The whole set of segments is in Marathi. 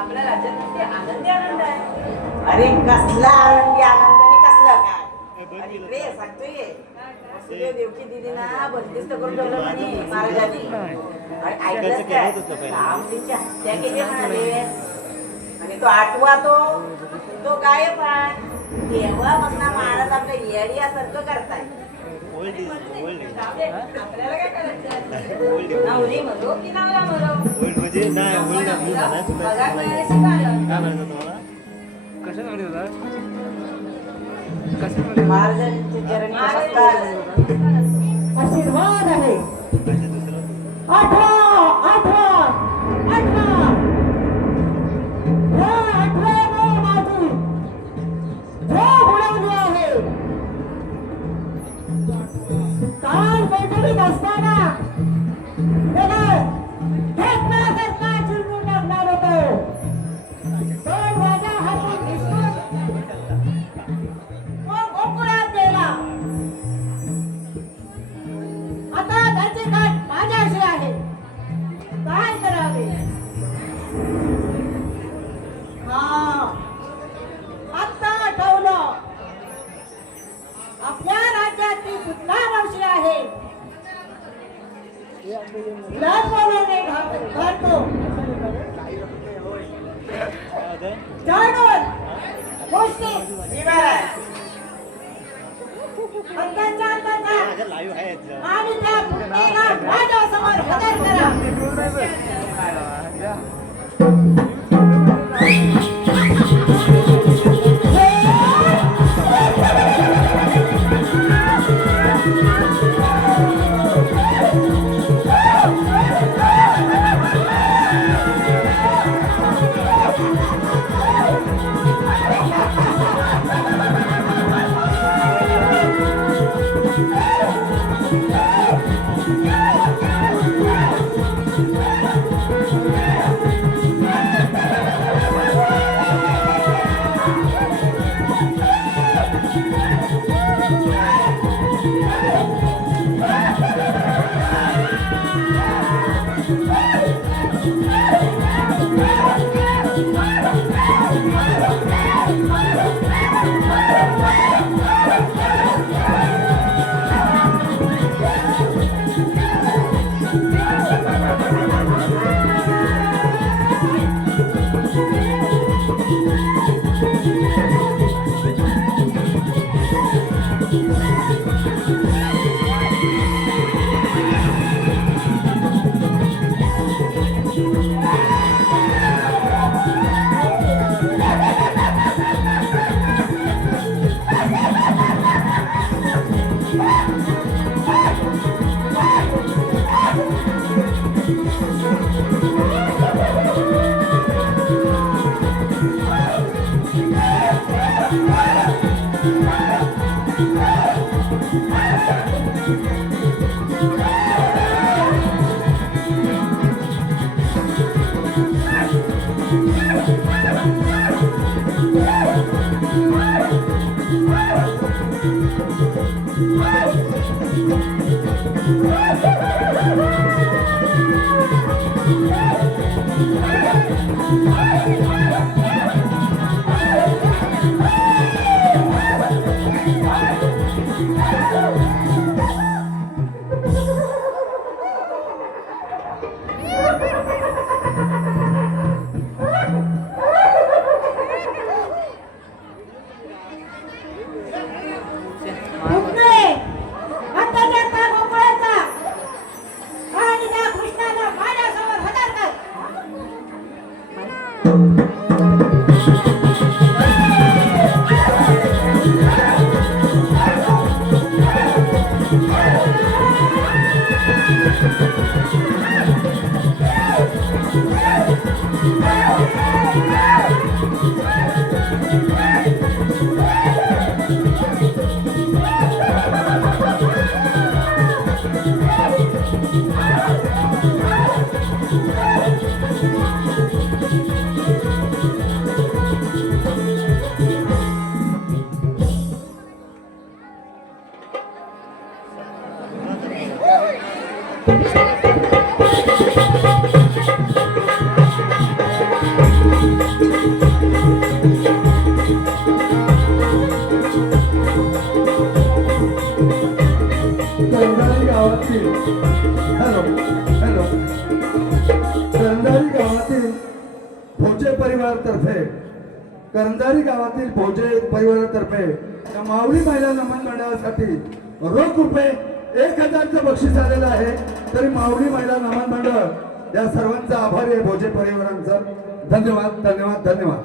आपल्या राज्यात आनंदी आनंद आहे. अरे कसला आनंदी आनंद आणि कसला काय. आणि इकडे सांगतोय वसुदेव देवकी दिदीना बंदिस्त करून ठेवलं म्हणे महाराजांनी. ऐकलंच काय रामजींच्या हत्या केली म्हणाले. आणि तो आठवा तो गायब आहे. तेव्हापासून महाराज आपल्या येड्यासारखं करताय. आपल्याला काय करायचं. नावली म्हणतो की नावला म्हणतो म्हणजे नाही महाराजांचे चरणी नमस्कार आशीर्वाद आहे. आठवा आठवा आठवा या आठव्याने माझी झोप उडवली आहे. काल बैठकीत असताना त्याला घेतल्यासारखा चिरमून लागणार होतो. पण माझ्या हातून निसटून तो गोकुळात गेला. आता त्याची गाठ माझ्याशी आहे. काय करावे. आता आठवलं आपल्या राज्यातली सुद्धा मावशी आहे. लहानपणाने घालतो जाणून गोष्टी अंदाचा आणि त्या पुतणीला माझ्यासमोर हजर करा. Thank you. करंजारी गावातील हॅलो हॅलो करंजारी गावातील भोजे परिवारातर्फे करंजारी गावातील भोजे परिवारातर्फे या मावळी महिला नमन मंडळासाठी रोख रुपये 1000चं बक्षीस आलेलं आहे. तरी मावळी महिला नमन मंडळ या सर्वांचा आभारी आहे भोजे परिवारांचं. धन्यवाद धन्यवाद धन्यवाद.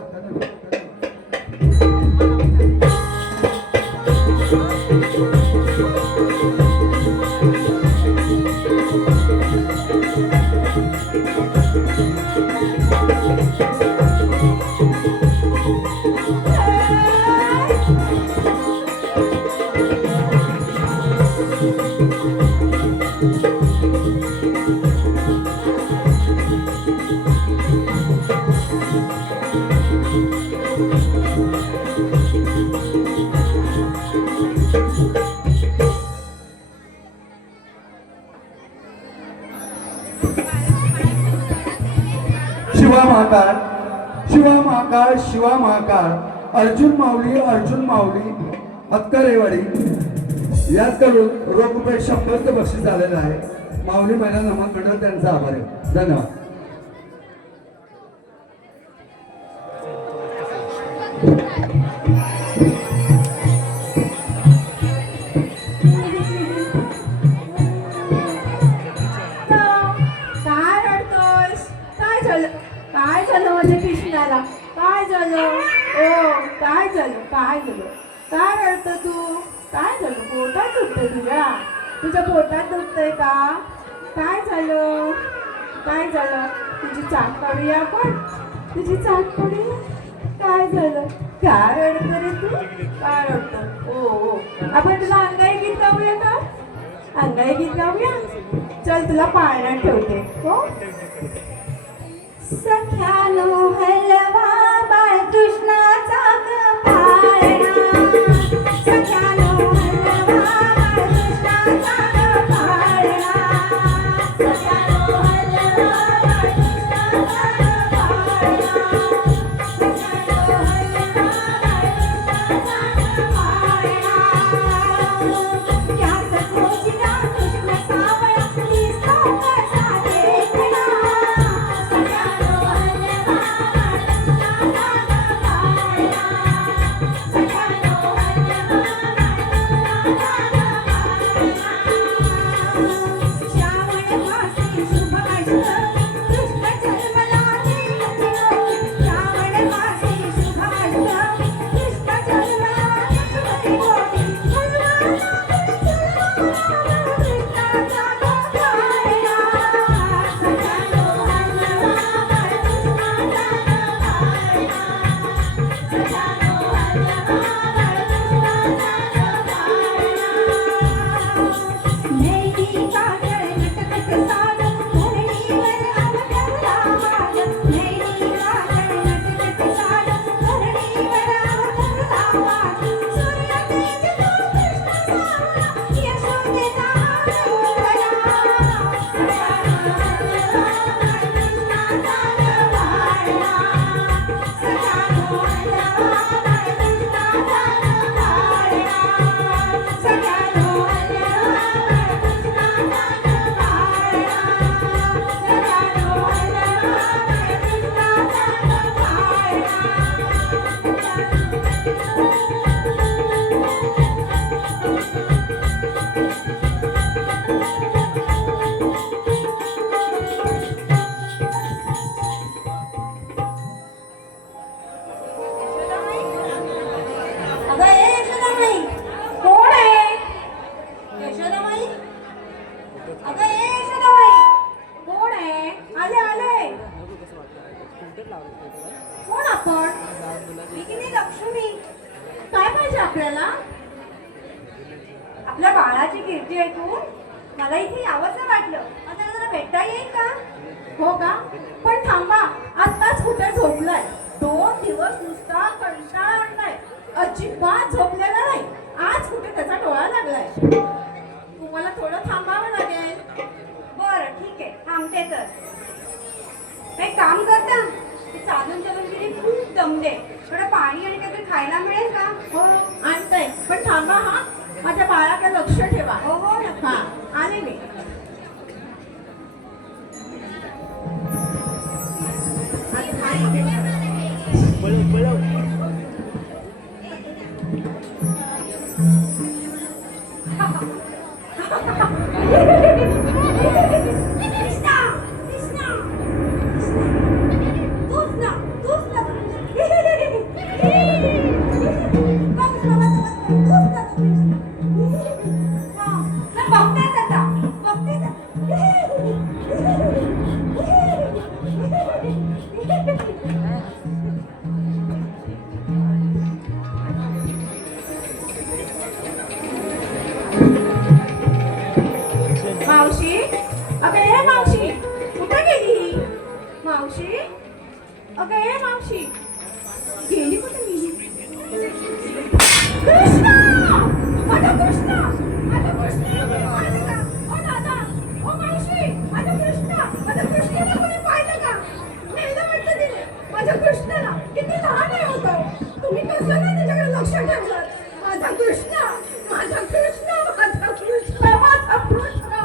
शिवा महाकाळ शिवा महाकाळ शिवा महाकाळ अर्जुन माऊली हत्करेवाडी याचकडून रोख रुपये 100चं बक्षीस आलेलं आहे. माऊली महिला नमन मंडळ त्यांचा आभार आहे. धन्यवाद. काय रडतोस? काय झालं माझ्या कृष्णाला? काय झालं? ओ काय झालं? काय रडतो तू? काय झालं? पोटात दुखतंय तुझ्या पोटात दुखतंय का? काय झालं? तुझी चाक काढूया आपण. काय झालं? काय रडतो रे तू? काय रडतो? ओ आपण तुला अंगाई गीत गाऊया का? चल तुला पाळण्यात ठेवते. हो सख्यानो हलवा बाळकृष्णाचा पाळणा. सख्यानो हलवा बाळकृष्णाचा पाळणा. सख्यानो हलवा बाळकृष्णाचा पाळणा. सख्यानो हलवा बाळकृष्णाचा पाळणा. यात कोचिला कृष्ण सावळा दिसतो कसा देखणा. आपल्या बाळाची कीर्ती ऐकून मला इथे यावंसं वाटलं. आता जरा भेटता येईल का? हो का? पण थांबा, आत्ताच कुठे झोपलाय. 2 दिवस नुसता कंटाळा आणलाय, अजिबात झोपलेला नाही. आज कुठे त्याचा डोळा लागलाय. तुम्हाला थोडं थांबावं लागेल. कर एक काम करता ते चालून चालून गेली खूप दमले थोडं पाणी आणि काहीतरी खायला मिळेल का हो आणतंय पण थांबा हा माझ्या बाळाकडे लक्ष ठेवा हो हो हा आले मी मावशी अगं ये मावशी कुठे गेली मावशी अगं ये मावशी गेली कुठे गेली कृष्णा माझा कृष्णा माझा कृष्णा ओ दादा ओ मावशी माझा कृष्णाला कोणी पाहिलं का नेलं वाटतं तिने माझ्या कृष्णाला किती लहान आहे होतो तुम्ही कसं नाही त्याच्याकडे लक्ष ठेवलं माझा कृष्णा माझा कृष्णा माझा कृष्णा माझा कृष्णा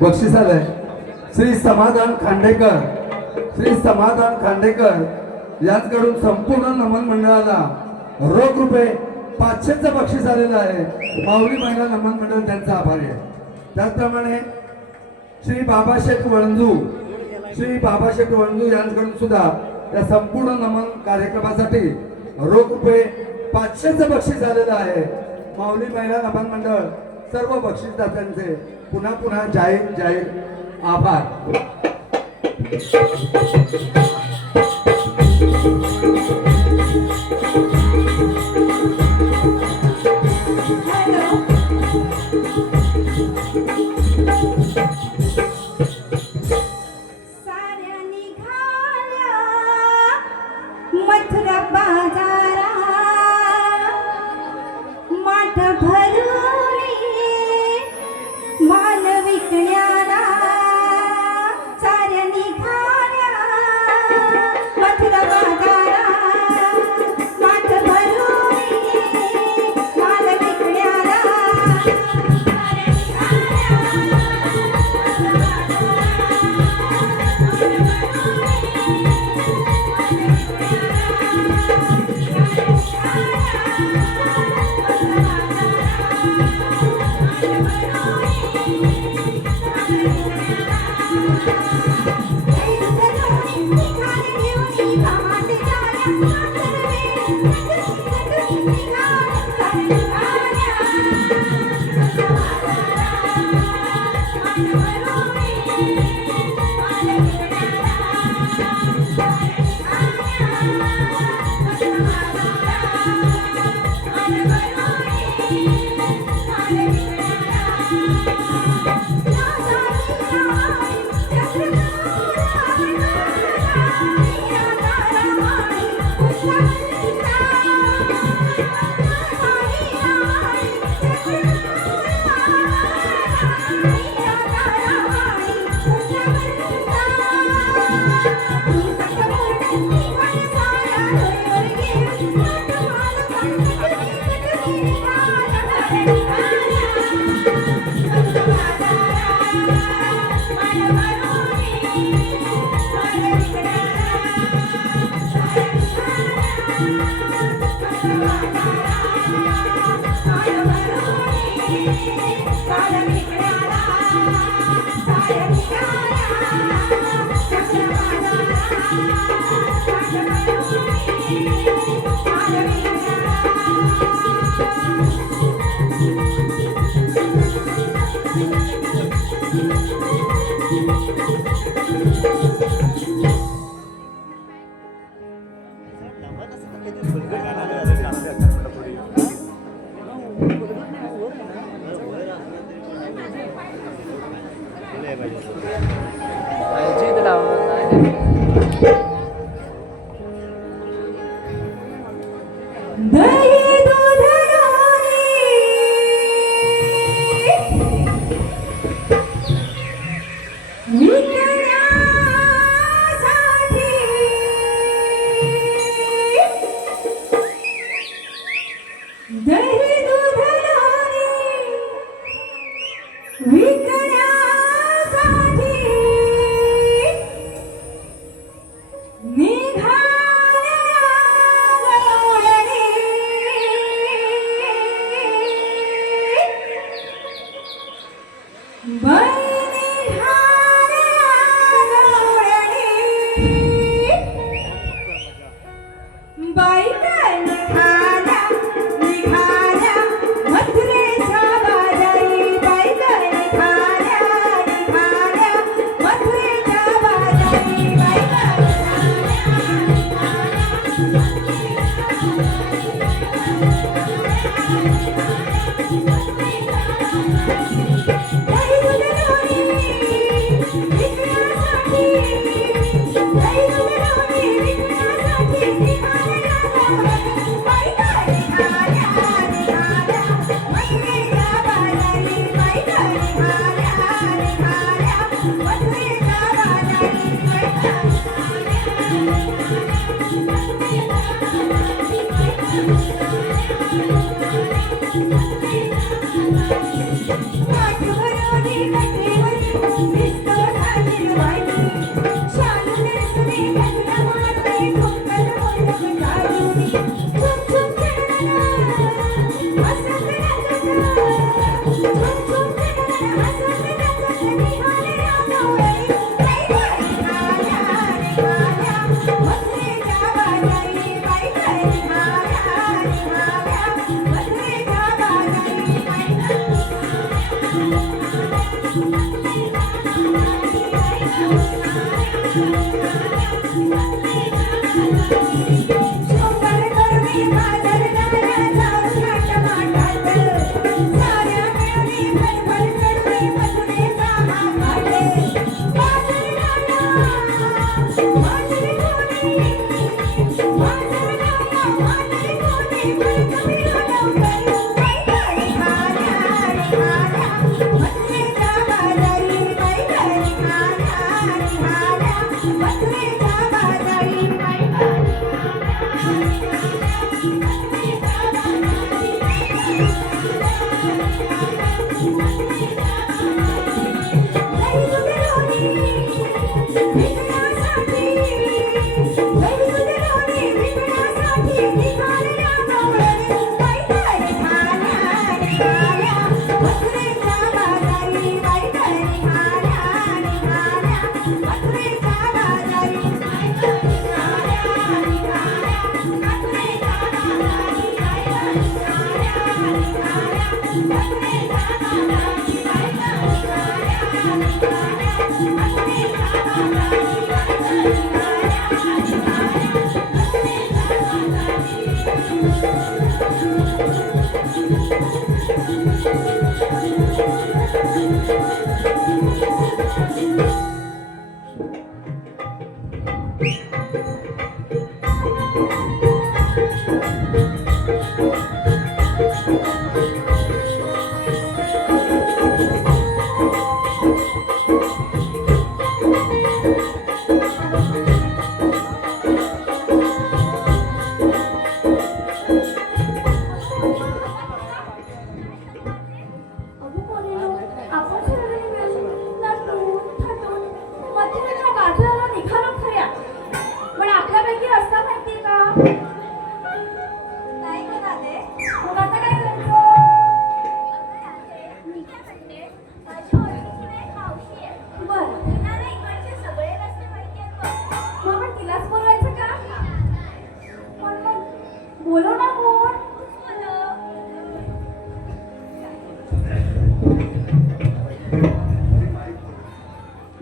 बक्षीस आलंय श्री समाधान खांडेकर यांच्याकडून संपूर्ण नमन मंडळाला रोख रुपये 500चं बक्षीस आलेलं आहे माऊली महिला नमन मंडळ त्यांचा आभारी आहे त्याचप्रमाणे श्री बाबाशेठ वणजू यांच्याकडून सुद्धा या संपूर्ण नमन कार्यक्रमासाठी रोख रुपये 500चं बक्षीस आलेलं आहे माऊली महिला नमन मंडळ सर्व बक्षीसदात्यांचे पुन्हा पुन्हा जाहीर आभार मथुरा बाजारा माठ भरून माल विकण्याला साऱ्या निघाल्या मथुरा बाजारा माठ भरून माल विकण्याला दही दूध लोणी विकण्यासाठी दही दूध लोणी विकण्यासाठी Thank you.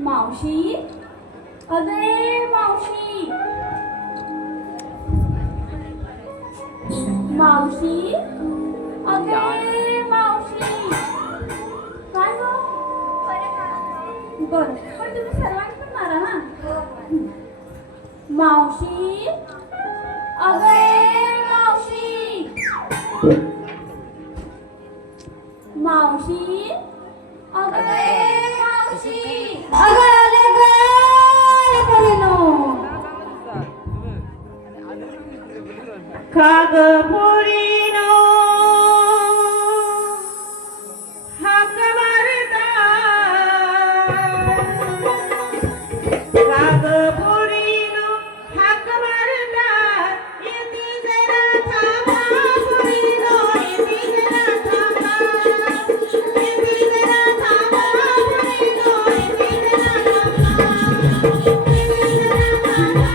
मावशी अरे मावशी मावशी अरे मावशी काय गं? बरं पण तुम्ही सर्वांनी पण मारा हा मावशी अगे मावशी मावशी अगे मावशी अगं आले गं पोरीनो का गं पोरीनो हाक मारता का गं पोरीनो हाक मारता येती जरा थांबा पोरीनो येती जरा थांबा येती जरा थांबा पोरीनो येती जरा थांबा येती जरा थांबा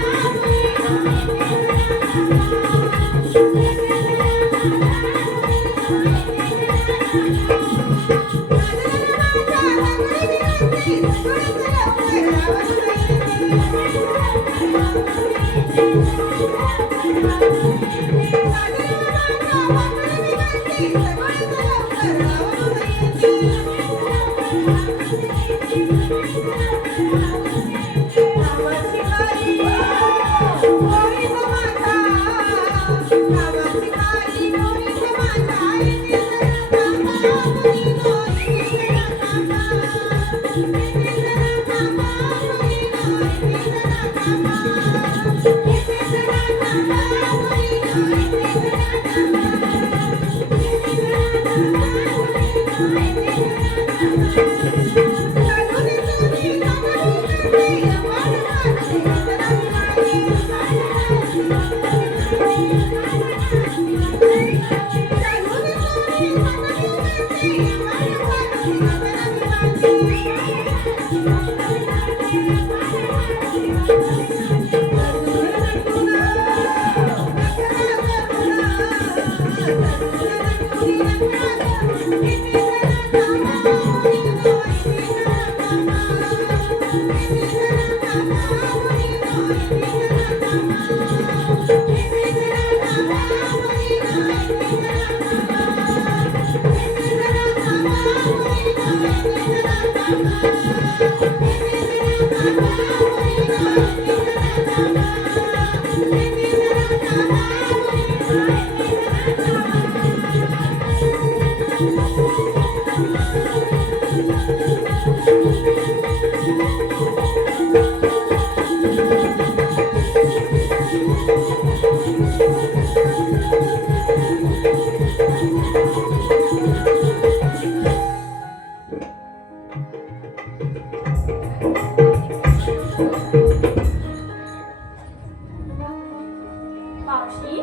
मावशी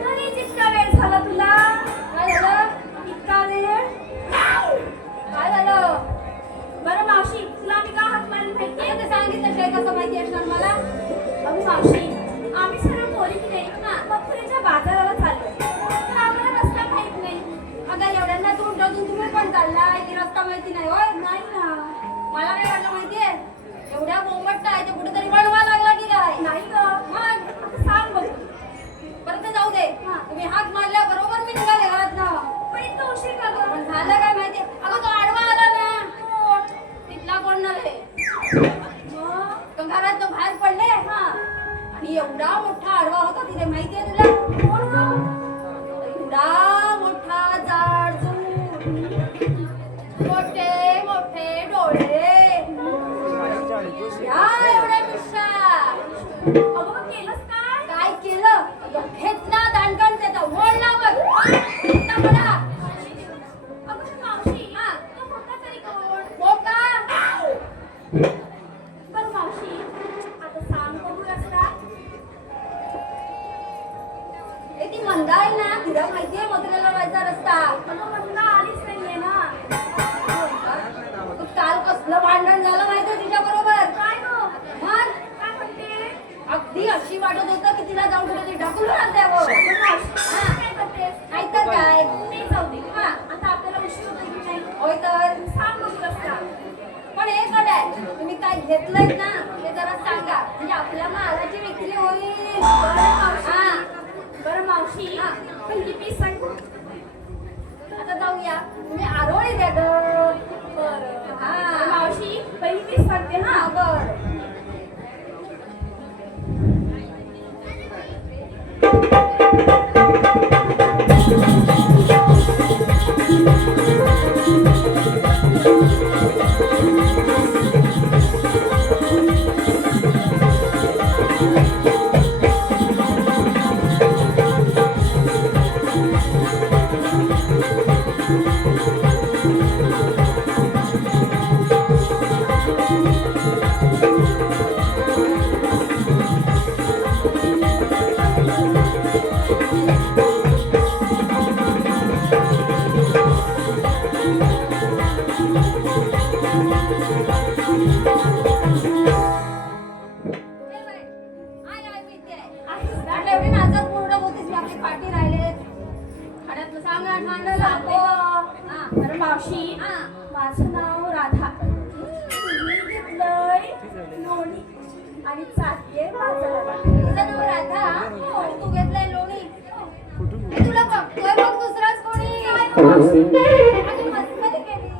तरी जितका वेळ झाला तुला काय झालं इतका वेळ काय झालं बरं मावशी तुला आम्ही का हात मारली माहिती ते सांगितलं काय कसं माहिती असणार मला अगं मावशी आम्ही सर्व पोरी की नाही मथुरेच्या बाजाराला चाललो तर आम्हाला रस्ता माहित नाही अगं एवढ्यांना तोंडातून तुम्ही पण चाललाय की रस्ता माहिती नाही होय नाही ना मला काय वाटलं माहितीये एवढ्या बोंबटता आहे ते कुठेतरी वळवा लागला की काय नाही गं मग सांग बघ परत जाऊ दे तुम्ही हात मारल्या बरोबर मी निघाले घरात ना पण इतकं उशीर का गं पण झालं काय माहिती अगं तो आडवा आला ना कोण तिथला कोण नव्हे तो घरात तो बाहेर पडले आणि एवढा मोठा आडवा होता तिथे माहितीये तुला कोण एवढा मोठा जाड मोठे मोठे डोळे या एवढ्या मिशा अगं केलंस काय केलं घेतला दांडकन त्याचा ओढला बघ मला अगं मावशी तो मोठा तरी कोण मोठा पण मावशी आता सांग बघू रस्ता ती मंदा आहे ना तुला माहितीये मथुरेला जायचा रस्ता अगं मंदा आलीच नाहीये ना काल कसलं भांडण झालं माहितीये तिच्या बरोबर काय काय म्हणते तुम्ही काय घेतलंय ना ते जरा सांगा म्हणजे आपल्या मालाची विक्री होईल. हा बरं मावशी पहिली पीस सांग. आता जाऊया तुम्ही आरोळी द्या ग. बरं हा मावशी पहिली पीस सांगते हा हा. बर एवढी नाचत पूर्ण होतीच मी आपली पाठी राहिले खाण्यातलं सांगा मांडलं सांगते. हा बरं मावशी हा माझं नाव राधा. मी घेतलंय लोणी आणि चालतेय बाजाराला. तुझं नाव राधा हो तू घेतलंय लोणी हे तुला बघतोय बघ दुसराच कोणी अगं मस्करी केली.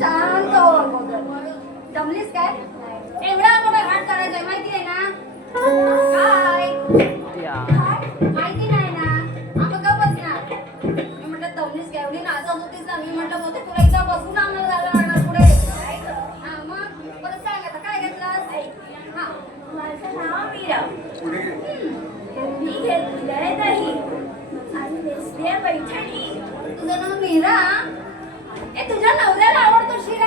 शांत हो अगोदर. जमलीस काय एवढा मोठा घाट करायचंय माहिती आहे ना काय माहिती नाही ना आपण का बसणार. मी म्हटलं दमलीस काय एवढी नाचत होतीस ना मी म्हटलं होते तुला इथं बसून आम्हाला जायला लागणार पुढे. हा मग परत सांग आता काय घेतलंस. हा माझं नाव मीरा. मी घेतलंय दही आणि नेसले पैठणी. तुझं नाव मीरा. ए तुझ्या नवऱ्याला आवडतो शिरा.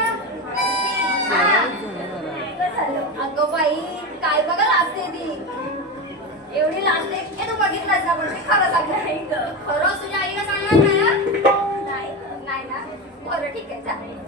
हा अगं बाई काय बघा लाजते ती एवढी लाजते. ए तू बघितलंस ना पण मी खरं सांगणार नाही ग. खरं तुझ्या आईला सांगणार नाही ना? नाही ना बरं ठीक आहे चालेल.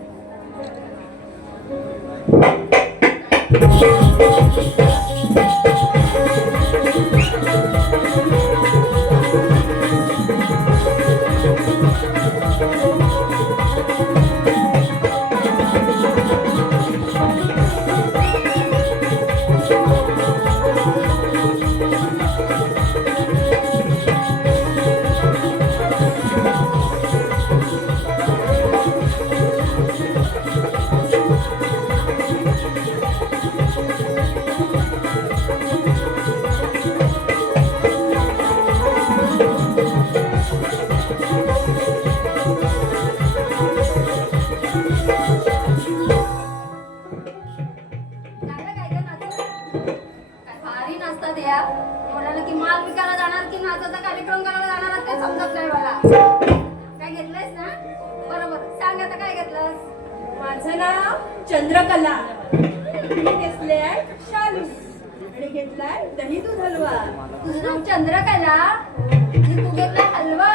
माझं नाव चंद्रकला. मी घेतलंय शालू आणि घेतलाय दही दूध हलवा. तुझं नाव चंद्रकला तू घेतला हलवा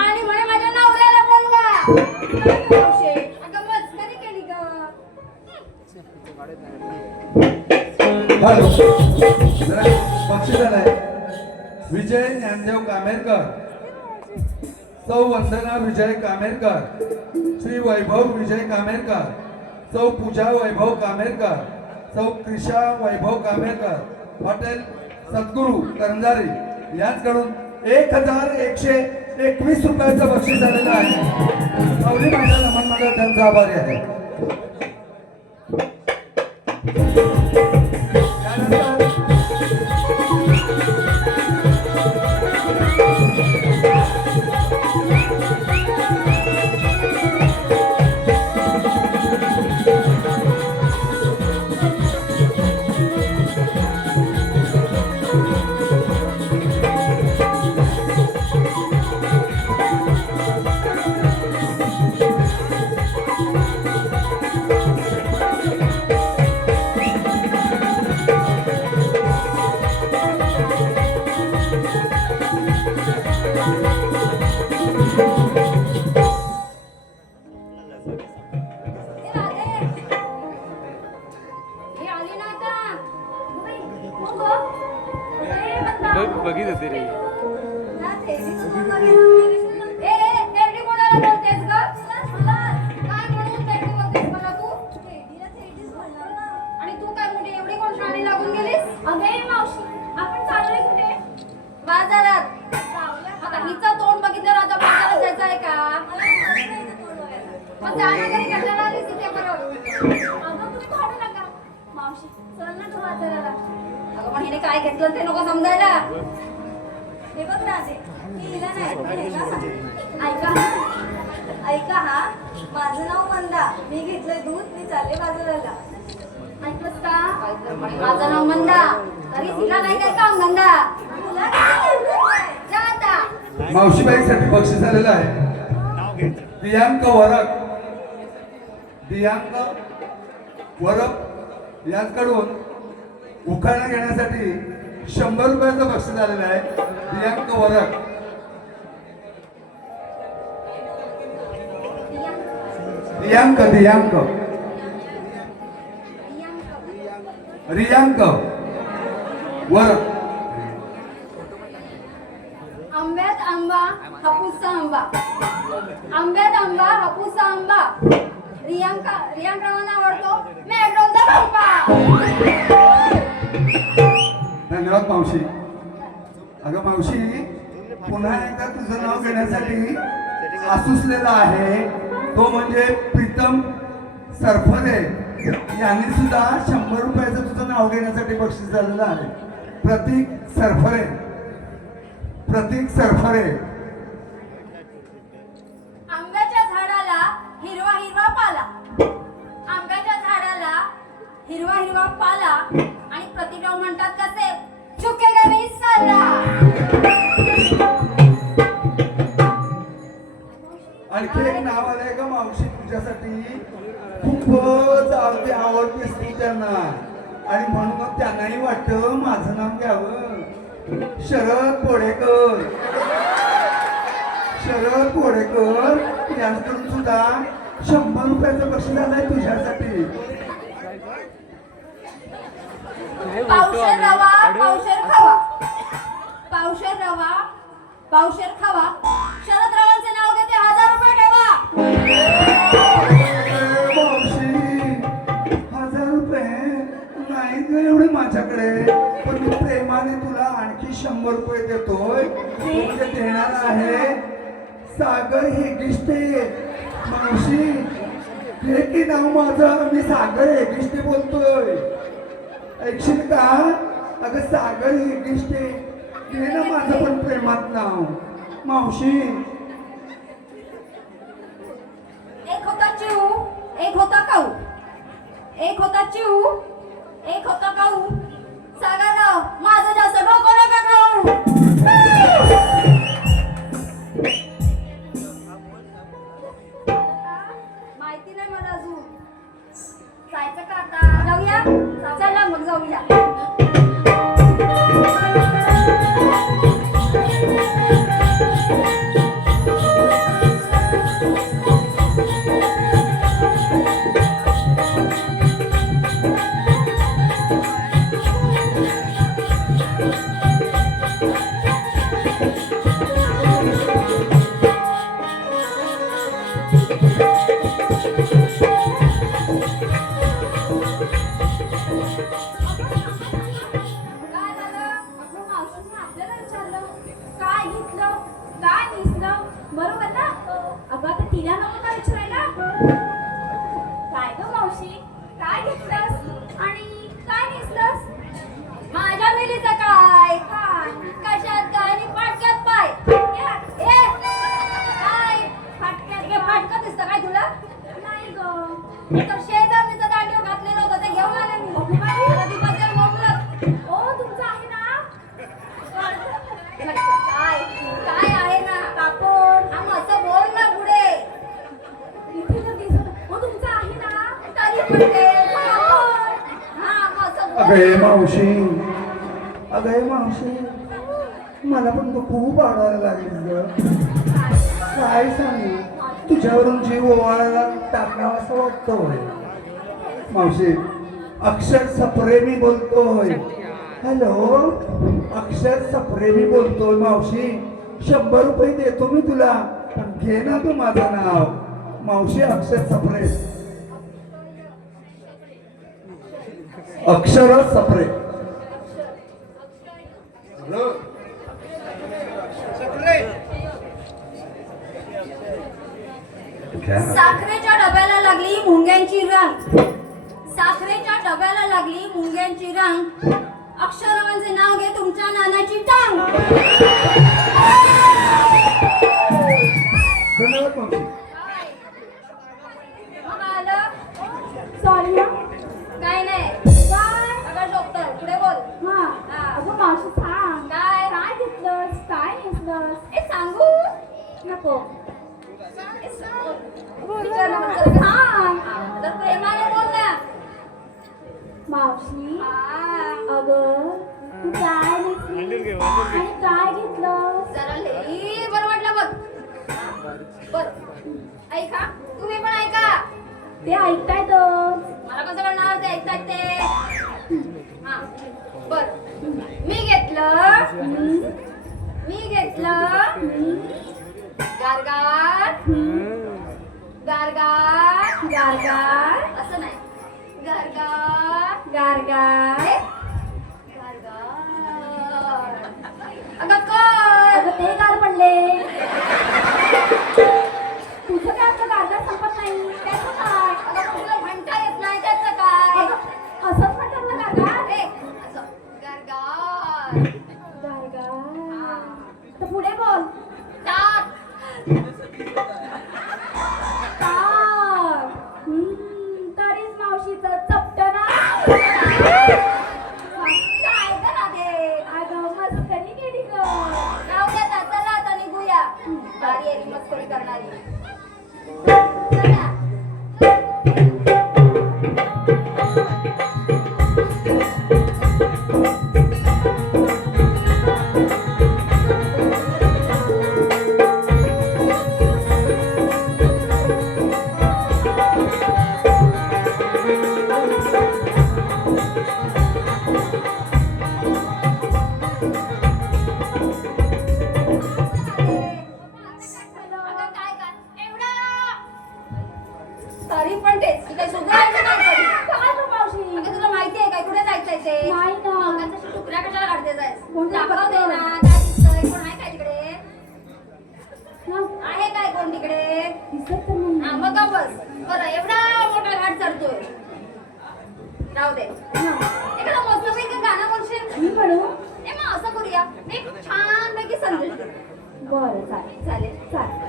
आणि म्हणे माझ्या नवऱ्याला बोलवा. अगं मस्करी केली ग. हॅलो जरा बक्षीस आलाय. विजय ज्ञानदेव कामेरकर, सौ वंदना विजय कामेरकर, श्री वैभव विजय कामेरकर, सौ पूजा वैभव कामेरकर, सौ क्रिशा वैभव कामेरकर, हॉटेल सद्गुरू करंजारी यांच्याकडून 1101 21 रुपयाचं बक्षीस झालेलं आहे. माऊली महिला नमन मंडळ त्यांचा आभारी आहे. त्यानंतर ए राधे, हे आली ना आता. बाई, हो गं. ए, बंदा. बघित होते रे. राधे, ए, तेरडी कोणाला बोलतेस गं? काय म्हणून तेरडी बोलतेस मला तू? आणि तू काय मोठी एवढी कोण शाणी लागून गेलीस? अगे मावशी, आपण चाललोय कुठे? बाजारात. आता हिचं तोंड बघितल्यावर आता बाजारात जायचं आहे का? मग जाणार घरी कशाला आलीस इथे परत? अगं तुम्ही भाडं नका. मावशी, चल ना तू बाजाराला. अगं पण हिने काय घेतलं ते नको समजायला. हे बघ राधे, मी हिला नाही पण हिला सांग. ऐका हा, माझं नाव मंदा. मी घेतलंय दूध, मी चालले बाजाराला. ऐकलंस का? माझं नाव मंदा. तरी तिला नाही काय काम मंदा? तुला काय जा आता. मावशीबाईसाठी बक्षीस आलेलं आहे. दियांक वरक यांकडून उखाणा घेण्यासाठी 100 रुपयाचं बक्षीस आलेलं आहे. दियांक वरक रियांक वरक. आंब्यात आंबा, हापूसचा आंबा. आंब्यात आंबा, हापूसचा आंबा. रियांकाला आवडतो मॅकडॉनचा आंबा. धन्यवाद मावशी. अगं मावशी, पुन्हा एकदा तुझं नाव घेण्यासाठी आसुसलेला आहे. तो म्हणजे प्रीतम सरफरे यांनी सुद्धा 100 रुपयाचं तुझं नाव घेण्यासाठी बक्षीस झालेलं आहे. प्रतीक सरफरे. आंब्याच्या झाडाला हिरवा हिरवा पाला. आंब्याच्या झाडाला हिरवा हिरवा पाला. आणि प्रतिराव म्हणतात कसे झुकेगा नहीं साला. आणखी एक नाव आलंय का मावशी तुझ्यासाठी. खूपच आवडतेस तू त्यांना आणि म्हणून मग त्यांनाही वाटतं माझं नाव घ्यावं. शरद पोडेकर यांकडून सुद्धा 100 रुपयाचं बक्षीस आलंय तुझ्यासाठी. पावशेर रवा, पावशेर खावा. पावशेर रवा, पावशेर खावा. शरद रावांचे नाव घेते 1000 रुपये ठेवा. मावशी, 1000 रुपये नाहीत ग एवढे माझ्याकडे. पण मी प्रेमाने तुला आणखी 100 रुपये देतोय. म्हणजे देणार आहे सागर हेगिष्टे. मावशी, हे की नाव माझं. मी सागर हेगिष्टे बोलतोय. ऐकशील का? अगं सागर हेगिष्टे हे ना माझं पण प्रेमात नाव. मावशी, एक होता चिऊ, एक होता काऊ. एक होता चिऊ, एक होता काऊ. सागर राव, माझं जास्त डोकं नका खाऊ. माहिती नाही मला अजून. जायचं का आता? जाऊया? चला मग जाऊया. तर शेजारणीचं दांडीव घातलेलं होतं ते घेऊन आले मी. मला ती बसेल मोकळत. ओ तुमचं आहे ना काय काय आहे ना कापड आम असं बोल ना पुढे. इथे तर दिसत ओ तुमचं आहे ना तरी पण ते कापड. हा मग असं बोल. अगं हे मावशी, अगं हे मावशी, मला पण तू खूप आवडायला लागलीस ग. काय सांगू, तुझ्यावरून जीव ओवाळायला टाकावा असं वाटतोय मावशी. अक्षरशः प्रेमी बोलतोय. हॅलो, अक्षरशः प्रेमी बोलतोय मावशी. 100 रुपये देतो मी तुला, पण घे ना तू माझं नाव मावशी. अक्षरशः प्रेम, अक्षरशः प्रेम. साखरेच्या डब्याला लागली मुंग्यांची रांग. साखरेच्या डब्याला लागली मुंग्यांची रांग. अक्षरवांचे नाव घे तुमच्या नानाची टांग. धन्यवाद मावशी. मग आलं सॉरी हा काय नाही. काय अगं डॉक्टर पुढे बोल. हा अगं मावशी सांग काय काय घेतलंस काय नेसलंस ए सांगू नको ए, सांग. विचारलं म्हणजे सांग. जर प्रेमाने बोल ना. मावशी हा. अगं तू काय नेसली आणि काय घेतलं जरा लई बरं वाटलं बघ. बर ऐका तुम्ही पण ऐका. ते ऐकतायतच मला कसं कळणार ते ऐकतात ते. हा बर मी घेतलं गारगार गारगार गारगार असं नाही. गारगार गारगार गारगार अगं कर. अगं ते गार पडले तुझं काय आपलं गारगार संपत नाही त्याचं काय अगं तुला म्हणता येत नाही त्याचं काय. अगं, असंच म्हणतात ना गारगार ए, असं गारगार गारगार तर पुढे बोल टाक. ताक तरीच मावशीचं चपटं ना काय करा दे. अगं मस्करी केली ग राहू द्या आता, चला आता निघूया. बारी आली मस्करी करणारी. चला. अगं काय काय एवढा तरी पण तेच की काय सुधारायचं काय तरी. काय गं मावशी अगं तुला माहिती आहे काय कुठे जायचंय ते. नाही ना. मग तशी टुकड्या कशाला काढते जायस. कोण दाखव दे बघतोय? ना काय दिसतंय. कोण आहे काय तिकडे. हं, आहे काय कोण तिकडे. दिसत तर नाही. हा मग गप्प बस. बरं एवढा मोठा घाट चढतोय. राहू दे. हं, एखादा मस्तपैकी गाणं बोलशील. मी म्हणू ए मग असं करूया एक छानपैकी संदेश दे. बरं चालेल चालेल. चालेल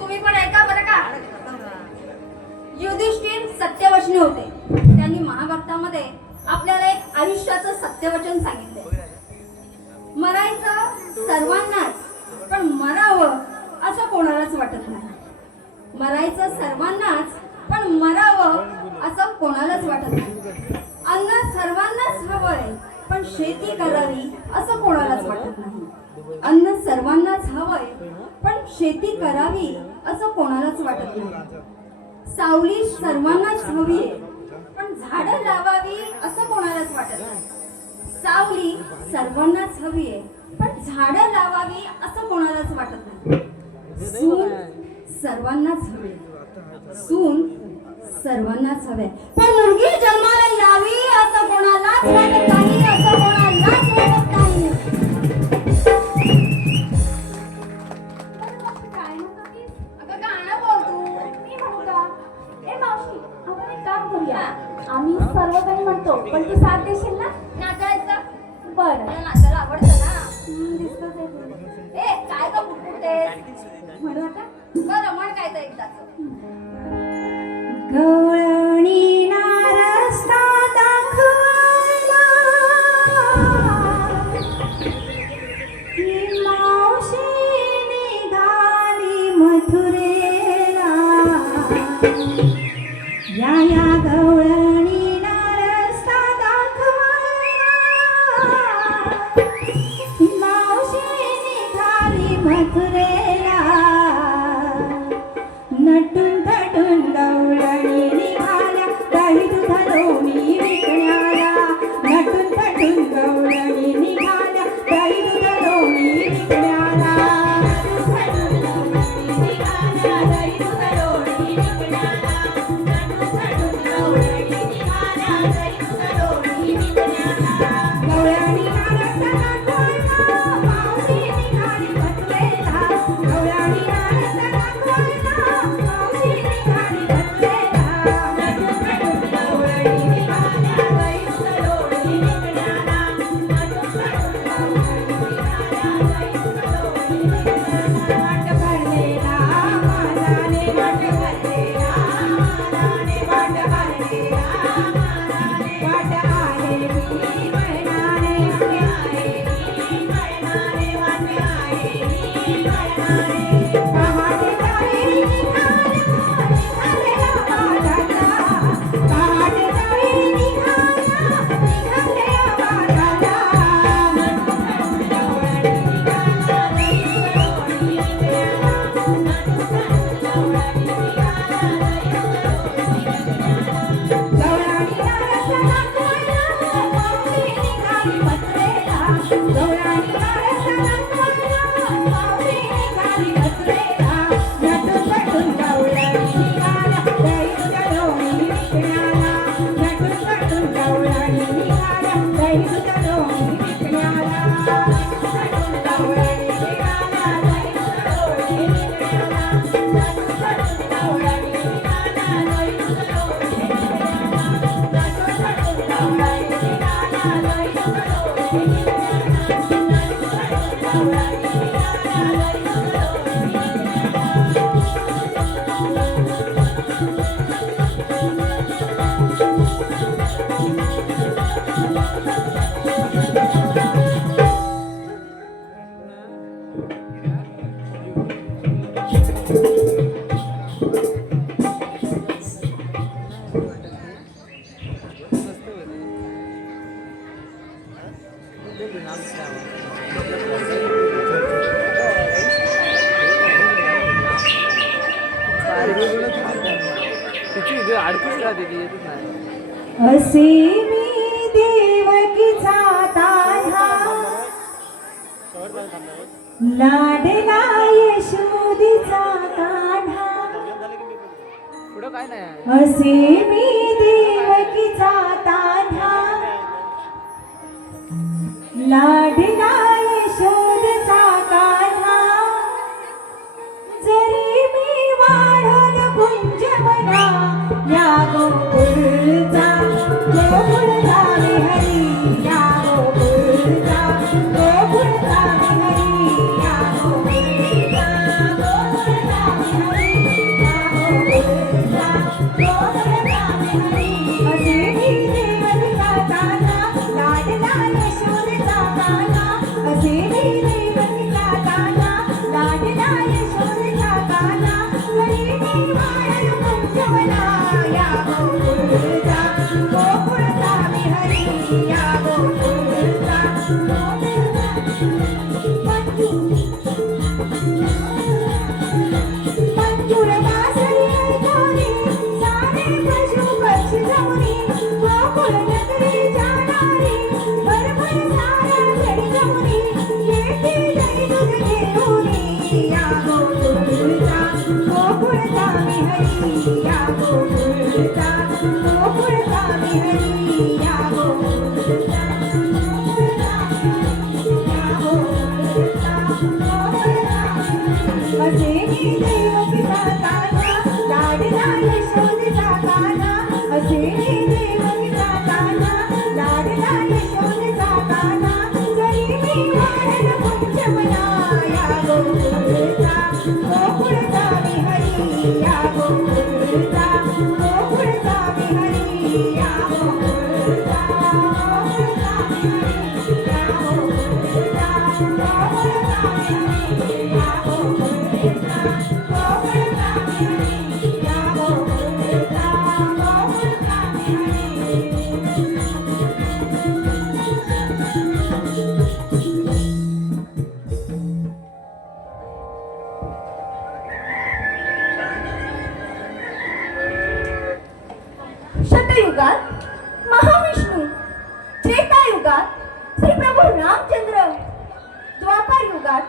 तुम्ही पण ऐका बरं का. युधिष्ठिर सत्यवचनी होते. त्यांनी महाभारतामध्ये आपल्याला एक आयुष्याचं सत्यवचन सांगितलंय. मरायचं सर्वांनाच पण मरावं असं कोणालाच वाटत नाही. मरायचं सर्वांनाच पण मरावं असं कोणालाच वाटत नाही. अन्न सर्वांनाच हवंय पण शेती करावी असं कोणालाच वाटत नाही. अन्न सर्वांनाच हवंय पण शेती करावी असं कोणालाच वाटत नाही. सावली सर्वांनाच हवी आहे पण झाडं लावावी असं कोणालाच वाटत नाही. सावली सर्वांनाच हवी आहे पण झाडं लावावी असं कोणालाच वाटत नाही. सून सर्वांनाच हवी सून सर्वांनाच हवे पण मुलगी जन्माला यावी असं कोणालाच वाटत नाही. असं कोणालाच वाटत नाही. काय म्हणतो की अगं गाणं बोल तू. मी म्हणू का ए मावशी आपण एक काम करूया आम्ही सर्व काही म्हणतो पण तू साथ देशील ना नाचायचं. बरं मला नाचायला आवडतं ना. दिसतच आहे तुला. ए काय का पुटपुटतेस. म्हणू आता बरं म्हण काय तर एकदाच. या गवळणीला रस्ता दाखवायला मावशी निघाली मथुरेला नटून थटून गवळणी निघाल्या दही दूध लोणी विकण्याला नटून थटून गवळणी निघाल्या दही दूध लोणी विकण्याला असे मी देवकीचा तान्हा लाडला यशोदीचा कान्हा असे मी देवकीचा तान्हा लाडला यशोदीचा कान्हा जरी मी वाढल कुंजवना या गोकुळचा गोकुळचा विहरी या गोकुळचा गोकुळचा विहरी या गोकुळचा गोकुळचा विहरी या गोकुळचा गोकुळचा विहरी असे मी देवकीचा तान्हा लाडला यशोदेचा कान्हा असे मी देवकीचा तान्हा लाडला यशोदेचा कान्हा जरी मी वाढल कुंजवना या गोकुळचा गोकुळचा विहरी या गोकुळचा मंजूर वासरी ऐकवली सारे पशु पक्षी जमुनी गोकुळ नगरी जाणारी भरभर साऱ्या जडी जमुनी येथे जरी दूध घेऊनी या गोकुळचा गोकुळचा विहरी या गोकुळचा गोकुळचा विहरी या गोकुळचा असे मी देवकीचा तान्हा लाडला यशोदेचा कान्हा असे मी देवकीचा तान्हा लाडला यशोदेचा कान्हा जरी मी वाढल कुंजवना या गोकुळचा गोकुळचा विहरी या गोकुळचा गोकुळचा विहरी या गोकुळचा गोकुळचा विहरी या गोकुळचा गोकुळचा विहरी या गोकुळचा गोकुळचा विहरी या गोकुळचा युगात महाविष्णू, त्रेतायुगात श्री प्रभू रामचंद्र, द्वापार युगात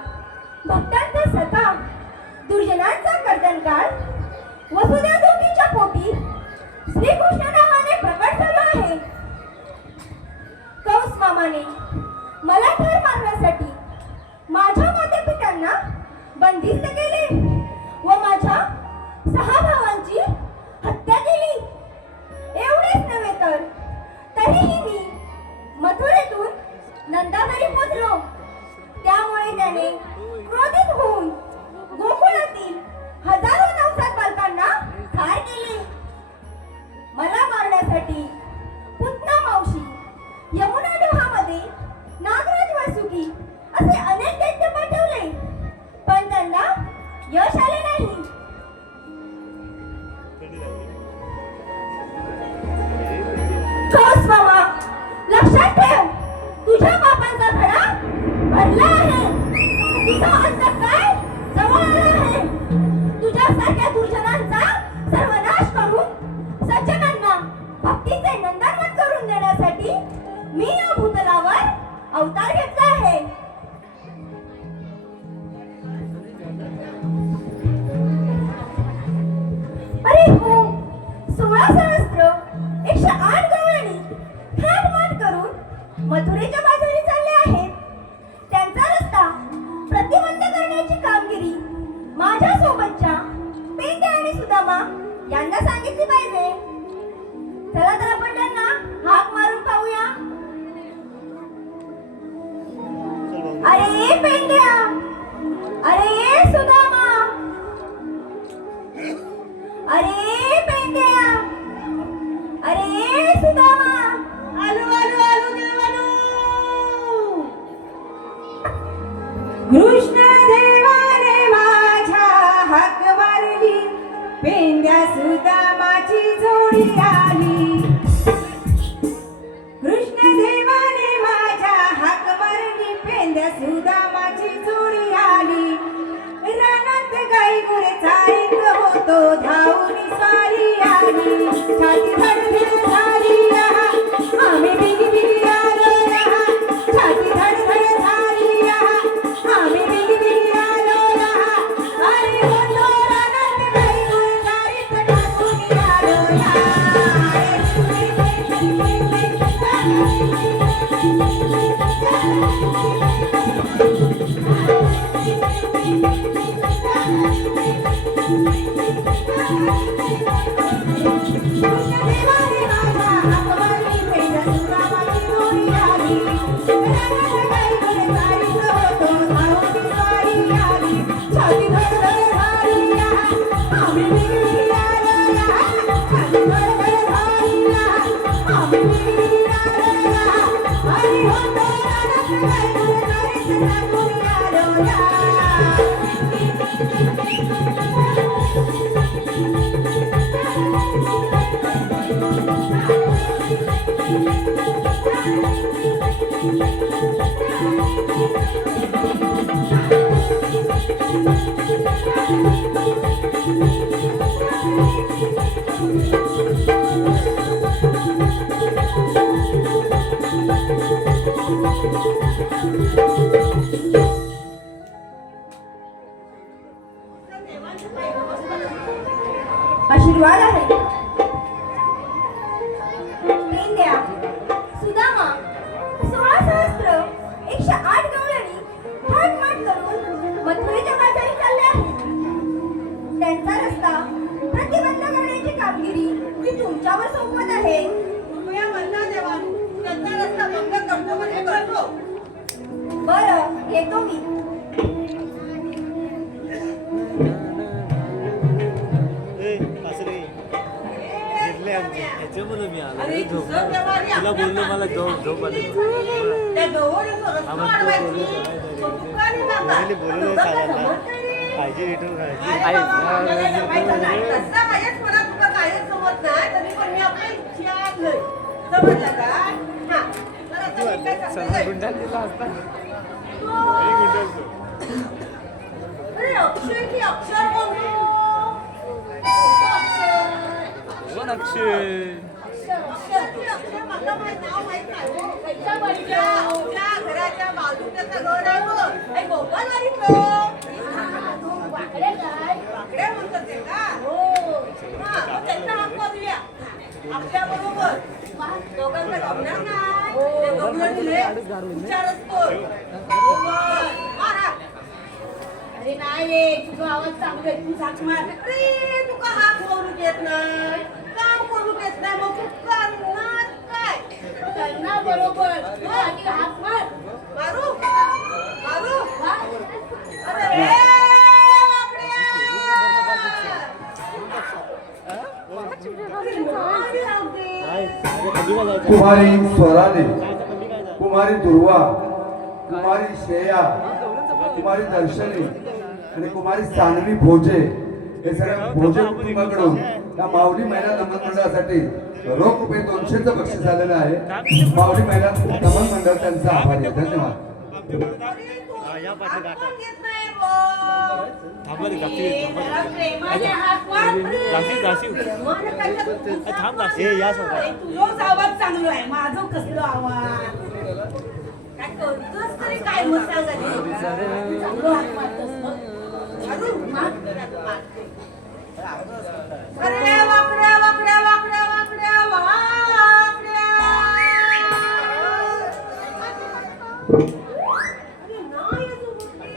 भक्तांचा सखा, दुर्जनांचा कर्दनकाळ, वसुदेव देवकीच्या पोटी श्रीकृष्ण नावाने प्रकट झाला आहे. कंस मामाने मला ठार मारण्यासाठी माझ्या मातापित्यांना बंदिस्त केले व माझ्या 6 भावांची हत्या केली. एवढेच नव्हे तर तरीही मी मथुरेतून नंदाघरी पोचलो. त्यामुळे त्याने क्रोधित होऊन गोकुळातील हजारो नवजात बालकांना ठार केले. मला मारण्यासाठी पुतना मावशी, यमुना डोहामध्ये नागराज वासुकी असे अनेक दैत्य पाठवले, पण त्यांना यश आले नाही. कंस मामा, लक्षात ठेव, तुझ्या बापांचा घडा भरला आहे. तुझा अंत काय जवळ आला आहे. तुझ्यासारख्या दुर्जनांचा सर्वनाश करून सज्जनांना भक्तीचे नंदनवन करून देण्यासाठी मी या भूतलावर अवतार घेतला आहे. अरे हो, 16 सहस्त्र 108 गवळणी थाटमाट करून मथुरेच्या बाजारी चालले आहेत. त्यांचा रस्ता प्रतिबंध करण्याची कामगिरी माझ्या सोबतच्या पेंडे आणि सुदामा यांना सांगितली पाहिजे. चला तर आपण त्यांना हाक मारून पाहूया. अरे पेंड्या, अरे सुदामा, अरे पेंड्या, अरे सुदामा. आलू आलू आलू देवालू. कृष्ण देवाने माझ्या हाक मारली, पेंड्या सुदामाची जोडी आली. कृष्ण देवाने माझ्या हाक मारली, पेंड्या सुदामाची जोडी आली. रानात गाई गुरे चारीत होतो, धावून स्वारी आली. छाती धडधड झाली आहा, आम्ही बिगी बिगी आलो आहा. छाती धडधड झाली आहा, आम्ही बिगी बिगी आलो आहा. अरे होतो रानात गाई गुरे चारीत, टाकून आलो आशीर्वाद आहे. पेंड्या, सुदामा 16 सहस्त्र 108 गवळणी थाटमाट करून मथुरेच्या बाजारी चालले आहेत. त्यांचा रस्ता प्रतिबंध करण्याची कामगिरी मी तुमच्यावर सोपवत आहे. कृपया म्हणा देवा, त्यांचा रस्ता बंद करतो म्हणजे करतो. बरं, येतो मी. अरे दुसरं देवाने आपल्या झोप आली. त्या गवळीचं रस्ता वाढवायची. दुकानी जातात. पाहिजे रिटर्न अरे बाबा, आपल्याला जमायचं नाही. तसा माझ्याच मनात तुला काहीच जमत नाही, तरी पण मी आपली इच्छा आणलंय. समजलं का? हा. तर आता मी काय सांगते? अरे अक्षय की अक्षर कोण? अक्षर. अक्षय अक्षर अक्षय मला नाव माहित नाही हो. कशा पाहिजे आमच्या घराच्या बाजूच्या घर आहे हो. हे गोपालवाडी तो. वाकडे काय वाकडे म्हणतात ते का? हो हा, मग त्यांना हाक मारूया. आपल्या बरोबर दोघांचं गमणार नाही. ते गमलं दिले विचारच तो. गोपाल, मार हाक. अरे नाही रे तुझा आवाज चांगला आहे तू सांग मार अरे तुका हाक मारू देत नाही, काम करू देत नाही, मग तू करणार काय? त्यांना बरोबर तू आधी हात मार मारू मारू मार. अरे रे कुमारी स्वराली, कुमारी दुर्वा, कुमारी श्रेया, कुमारी दर्शनी आणि कुमारी सानवी भोजे हे सगळ्या भोजे कुटुंबाकडून या माऊली महिला नमन मंडळासाठी रोख रुपये 200चं बक्षीस झालेलं आहे. माऊली महिला नमन मंडळ त्यांचा आभारी आहे. धन्यवाद. या पाठी गाठा. आपण घेत नाही बुवा. थांबा रे, गाठी. जरा प्रेमाने हाक मार. गाठी. प्रेमाने कशात थांब गाठी. ए, या सोबत. अरे, तुझोच आवाज चांगला आहे, माझं कसलं आवाज. काय करतोस तरी काय मग सांग आधी. चांगलं हात मारतोस मग. मारू? अरे वाकड्या वाकड्या वाकड्या वाकड्या वाकड्या. अरे नाही अजून उठली.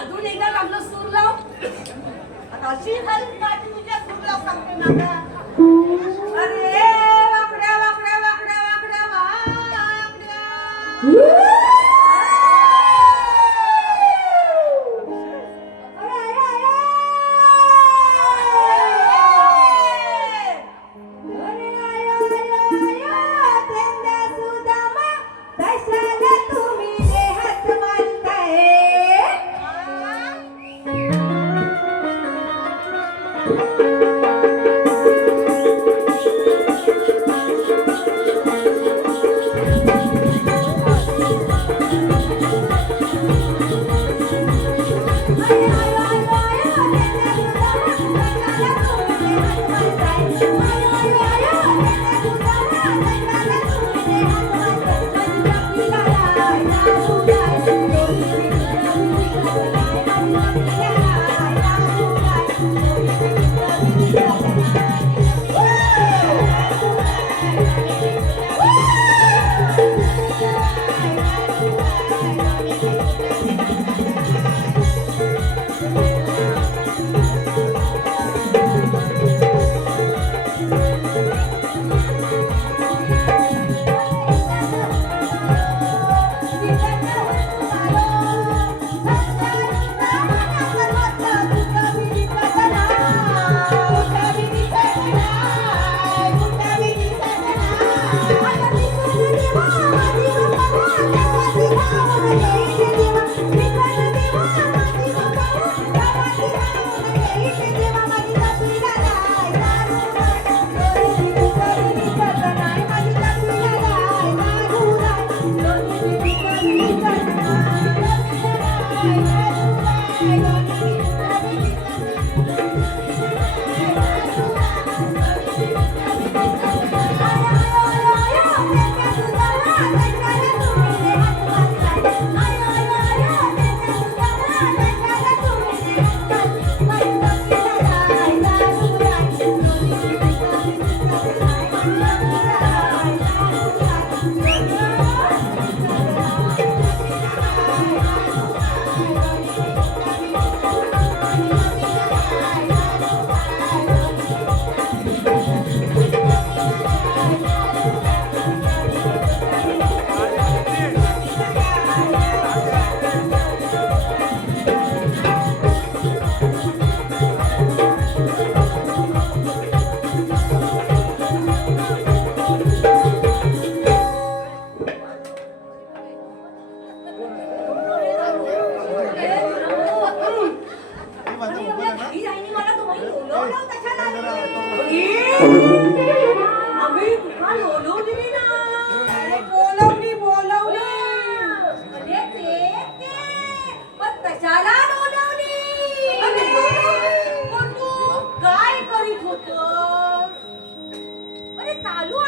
अजून एकदा चांगलं सूर लाव आता अशी हलकी काठी तुझ्या सुरला सांगते माझा. अरे वाकड्या वाकड्या वाकड्या वाकड्या वाकड्या. चालू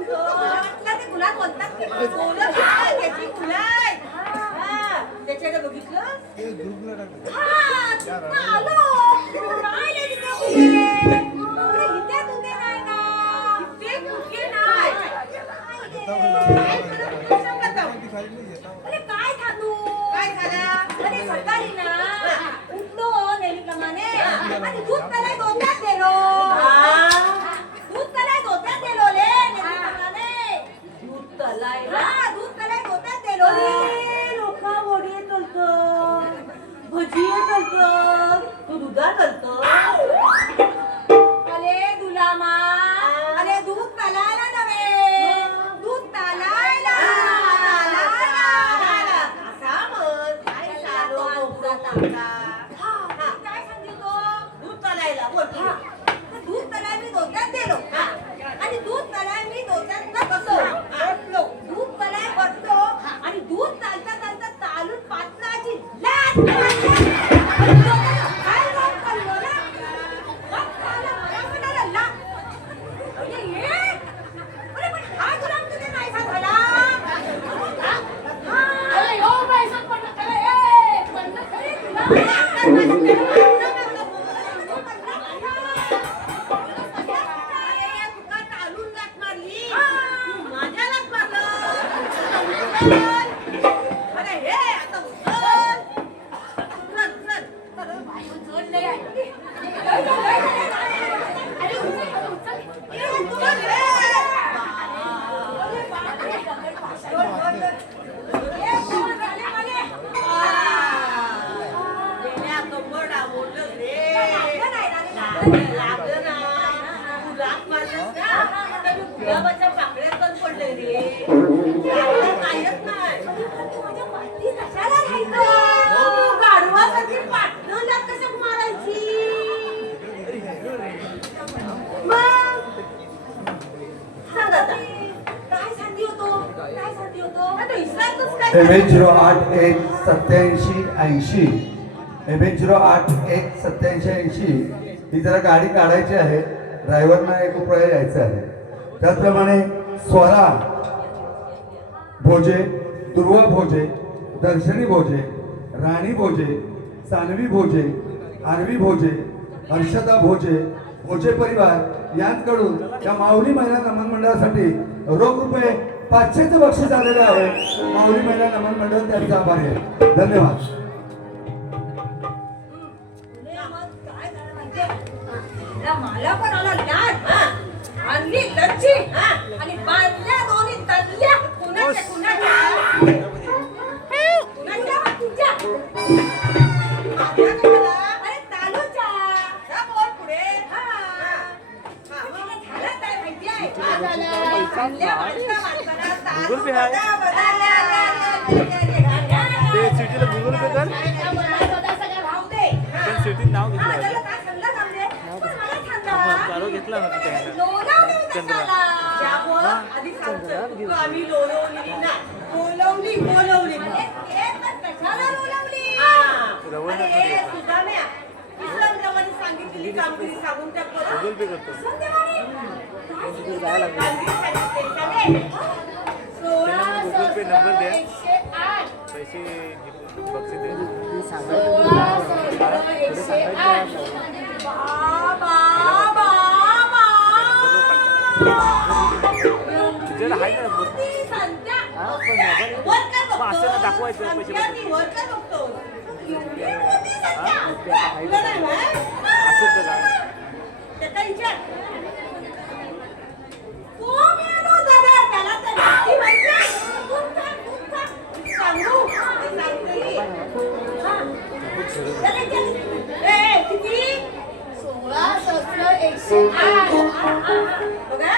म्हणतो म्हटलं ते गुलाब बोलतात की मला. बोलत आहे, त्याची मुलं आहेत. हा, त्याच्याकडे बघितलं हा, तिथनं आलो. काय नाही तिथं मुले. अरे, इथे तुझे नाही ना. ते मुलगी नाही. काय खरं तुला सांगत आहो. अरे काय थांबू काय झालं? अरे सकाळी ना उठलो नेहमीप्रमाणे आणि दूध त्याला डोक्यात गेलो. दूध त्याला डोक्यात गेलो ले नेहमीप्रमाणे. दूध तलायला हा, दूध त्याला डोक्यात गेलो रे. लोक वडी करतात, भजी करतात, तू दुधा करतो. अरे दुलामा, अरे दूध तलायला नव्हे, दूध तलायला. असा म्हण, काय सालो मोकळा टाकला. काय सांगितलं दूध तलायला बोल. दूध तलाय मी डोक्यात गेलो आणि दूध तलाय मी डोक्यात बसलो. दूध तलाय बसलो आणि दूध चालता चालता चालून पात्राची लाट काय लाट चाललो ना. मग झालं, मला म्हणाला लाट. अरे ये. अरे पण हा गुलाम तुझे नाहीसा झाला. अरे यो पैसा पडला. अरे ए पडला खरी तुला. अरे हे आता उचल. उचल, उचल. गेल्या कंबर आवडलं रे. लागलं नाही. तू लाथ मारलंस का? तर मी गुलाबाच्या पाकळ्यात पण पडले रे. लागलं काहीच नाही. तू गाढवासारखी पाटणं लाथ कशात मारायची? मग सांग आता. काय सांगती होतो. आता विसरतोस काय? MH081780 MH081780 ही जरा गाडी काढायची आहे. ड्रायव्हरना एक रुपया यायचं आहे. त्याचप्रमाणे स्वरा भोजे, दुर्वा भोजे, दर्शनी भोजे, राणी भोजे, सानवी भोजे, आरवी भोजे, हर्षदा भोजे, भोजे परिवार यांकडून या माऊली महिला नमन मंडळासाठी रोख रुपये 500चे बक्षीस आलेले आहे. माऊली महिला नमन मंडळ त्यांचा आभारी आहे. धन्यवाद. मला पण आला लाट आणली लच्ची आणि बांधल्या दोन्ही तल्ल्या कुणाच्या तुझ्या अरे तालूच्या बोल पुढे. झालं काय माहिती आहे Google Pay आहे. ते सिटीला Google Pay कर. पण सिटीत नाव घेतलं. चालू घेतला ना चंद्र. आधी सांगतो आम्ही लोणवली ना. बोलवली बोलवली. सुदाम्या इसरप्रमाणे सांगितलेली कामगिरी सांगून त्या Google Pay करतो. Google Pay नंबर द्या. पैसे बक्षीस द्या. तुझ्याला आहे ना असं ना दाखवायचं पैसे असं त्याला किती 16,108 बघा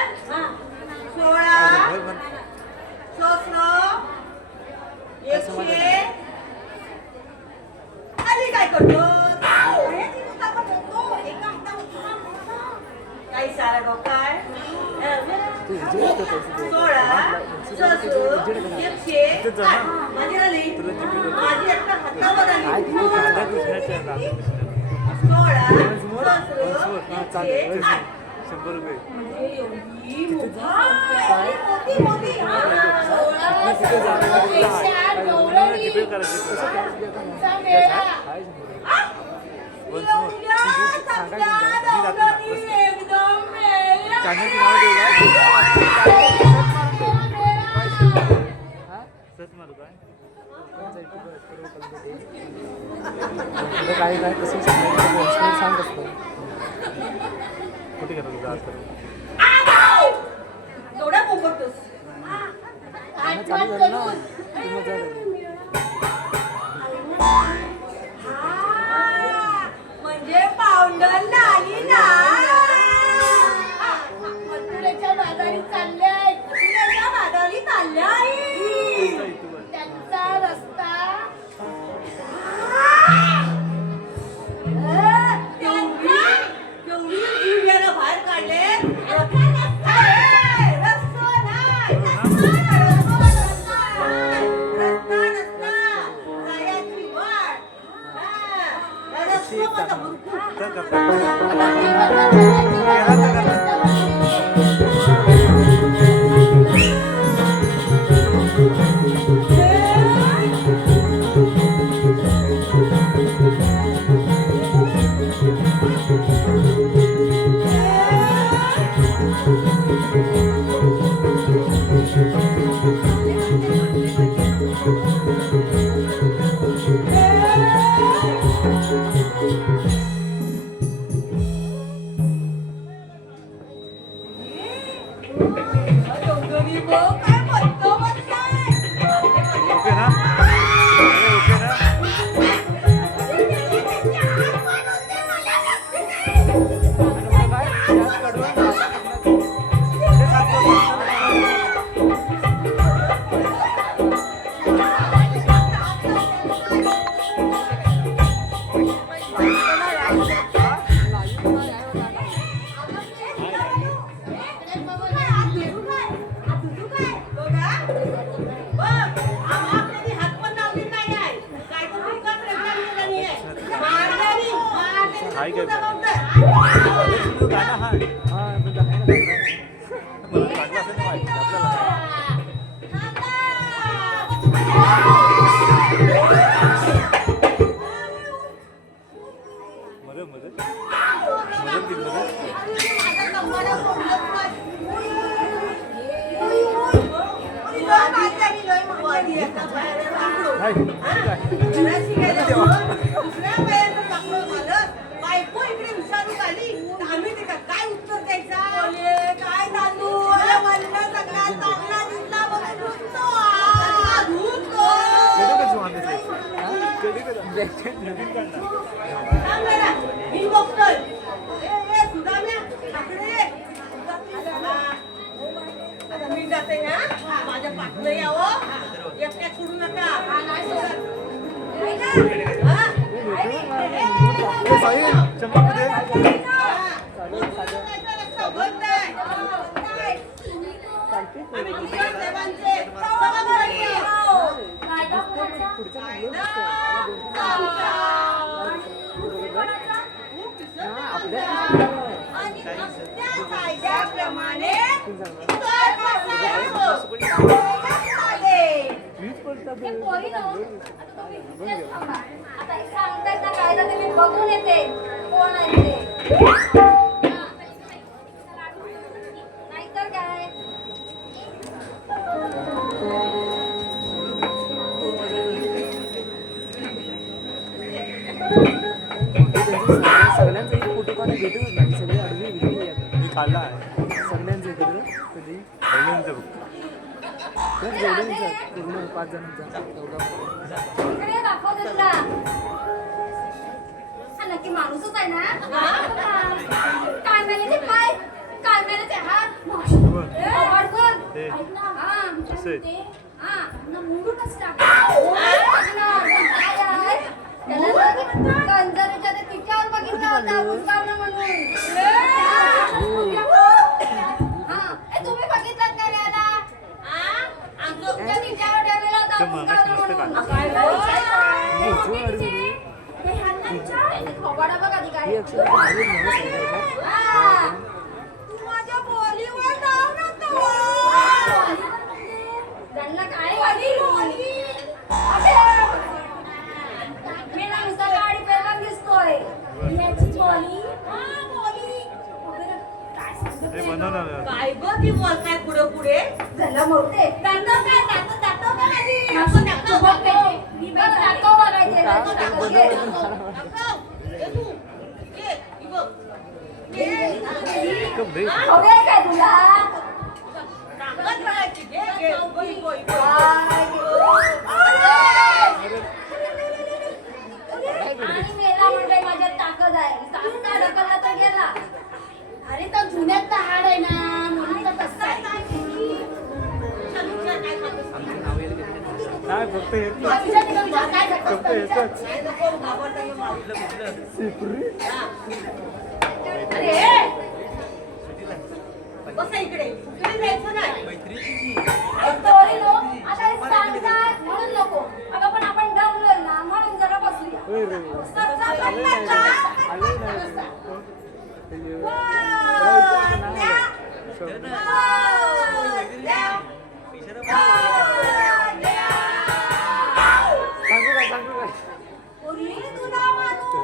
16 100 आधी काय करतो काही सारा गाव काय 16 100 माझी आली माझी आता हातावर आली 16 100 100 रुपये. म्हणजे एवढी मोठी मोठी मोठी हा 16 108 गौरवी जीपे करायचे. चा मेळा Once more. सांगायचं मी जातो ना. बस. एकदम मेळा चॅनलचं नाव देऊ का? सर्च मारू काय? काय काय कसं सांगायचं सांग असतं कुठे गेला तुझा आज तर? एवढा पोपटतोस आठवण करून म्हणजे पावडर नाही ना मथुरेच्या बाजारी चालले तुझ्या बाजारी चालल्या आई. त्यांचा रस्ता एवढी जीव याला बाहेर काढले तर करता. ओके ना? ओके ना? हाय काय तू गाणं हाय. मला लागलं असं नाही माहिती आपल्याला. मदत मदत मदत दिली मदत. हाय बायको इकडे विचारू आली आम्ही ते काय उत्तर द्यायचा काय तांदूळ सगळ्यात चांगला दिसला केलं कसं वांदे नवीन काढणार. मी बघतोय सुधाम्या आता मी जाते ना माझ्या पाठलं यावं एकट्या सोडू नका चमकमध्ये आम्ही किशोर साहेबांचे कायद्याप्रमाणे हे पोरी ना आता तुम्ही इथेच थांबा. आता हे सांगतायत ना कायदा ते मी बघून येते कोण आहे ते. नाहीतर काय सगळ्यांचा एक फोटो काढून भेटूच नाही सगळे आडवी विधी मी खाल्ला आहे. सगळ्यांचं एकत्र कधी पहिल्यांदा बघ. तेच जेवढ्यांचा पूर्ण 5 जणांचा एवढा इकडे दाखव तुला हा नक्की माणूसच आहे ना काय महिन्याचे पाय काय महिन्याचे हात अडकून ते. ऐक ना हा असं आहे. ते हा ना मुंडूनच टाकलं काय आहे त्याला कंजरीच्या ते तिच्यावर बघितलं होता मुंगावणं म्हणून हा ए तुम्ही बघितलात का रे आता तुमच्या तिच्यावर ठेवलेला होता तर मगाशी मुंगावणं नसतं म्हणून का? हे हात नाही थोबाडा बघ आधी काय ही अक्षर त्यांना काय वाटली? मी ना नुसता गाडी पेला दिसतोय. याची बॉली? हा, बॉली. काय सांगते? हे बनवणार आहे. काय गं ती बोलताय पुढे पुढे झालं मोठे. दातो काय? दातो का आधी? दातो बघ. मी बघ दातो बघायचे. दातो दाखव घे. कब दे हवे काय तुला? आणि मेला म्हणजे माझ्यात ताकद आहे. ताकद ढकलला तर गेला. अरे तो जुन्यात हाड आहे ना म्हणून तर तसं आहे. काय फक्त येत विचार तिला विचार काय झालं फक्त येतच अरे कसं इकडे जायचं नाही तोरी नो आता हे सांगतात म्हणून नको अगं पण आपण दमलो ना म्हणून जरा बसूया सरचा पडला का? सांगू काय पोरी तुला मानू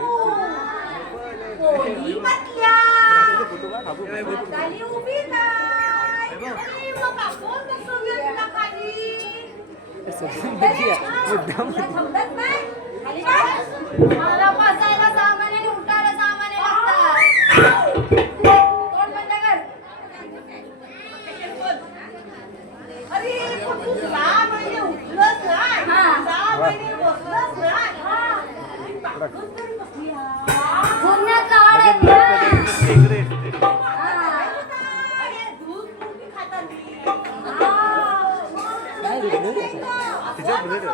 पोरी म्हटल्या खाली उभी नाही अरे मग आपण कसं घेऊ तुला खाली मुद्दाम तुला समजत नाही खाली काय मला बसायला सामान आणि उठायला सामान लागतात तोंड बंद कर अरे पण तू 6 महिने उठलंच नाही हा. 6 महिने बसलंच नाही पाकच तरी बसली जुन्यात लाड आहेत ना. इकडे येते. हा. अरे दूध कुठे खाता मी काय तिच्या पुढे ठेव.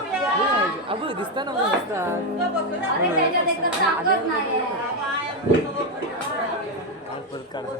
अबो दिसता ना दिसतात अरे त्याच्यात एक तर ताकद नाही काल परत काढतो.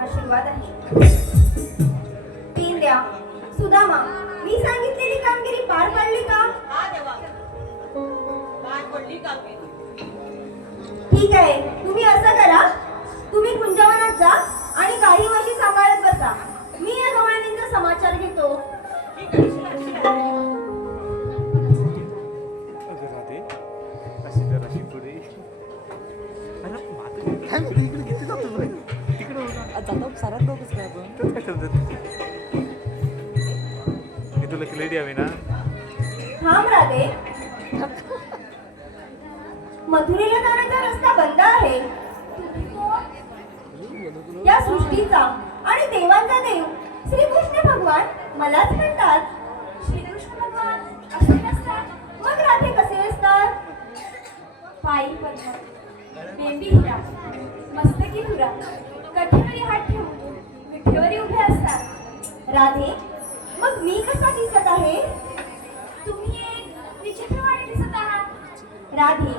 आशीर्वाद आहे. 3 द्या. सुदामा, मी सांगितलेली कामगिरी पार पाडली का? हा देवा काय पडली का की ठीक आहे, तुम्ही असं करा, तुम्ही कुंजवनात जा आणि काही वर्षी सांभाळत बसा. मी या गवळणींचा समाचार घेतो. अगं राधे, अशी कर अशी पुढे. अरे मात्र काय म्हणते इकडे किती जातो बरं? तिकडे होता. जाता सारात लोकच काय आपण तेच काय समजत. मी तुला क्लेडी हवी ना. थांब राधे, मथुरेला जाण्याचा रस्ता बंद आहे. या सृष्टीचा आणि देवांचा देव श्रीकृष्ण भगवान मलाच म्हणतात. श्रीकृष्ण भगवान असे नसतात मग राधे कसे असतात? पायी पर्वत, बेंबी हिरा, मस्तकी हुरा, कठेवरी हात ठेवून विठेवरी उभे असतात. राधे, मग मी कसा दिसत आहे? तुम्ही एक विचित्रवाणी दिसत आहात. राधे,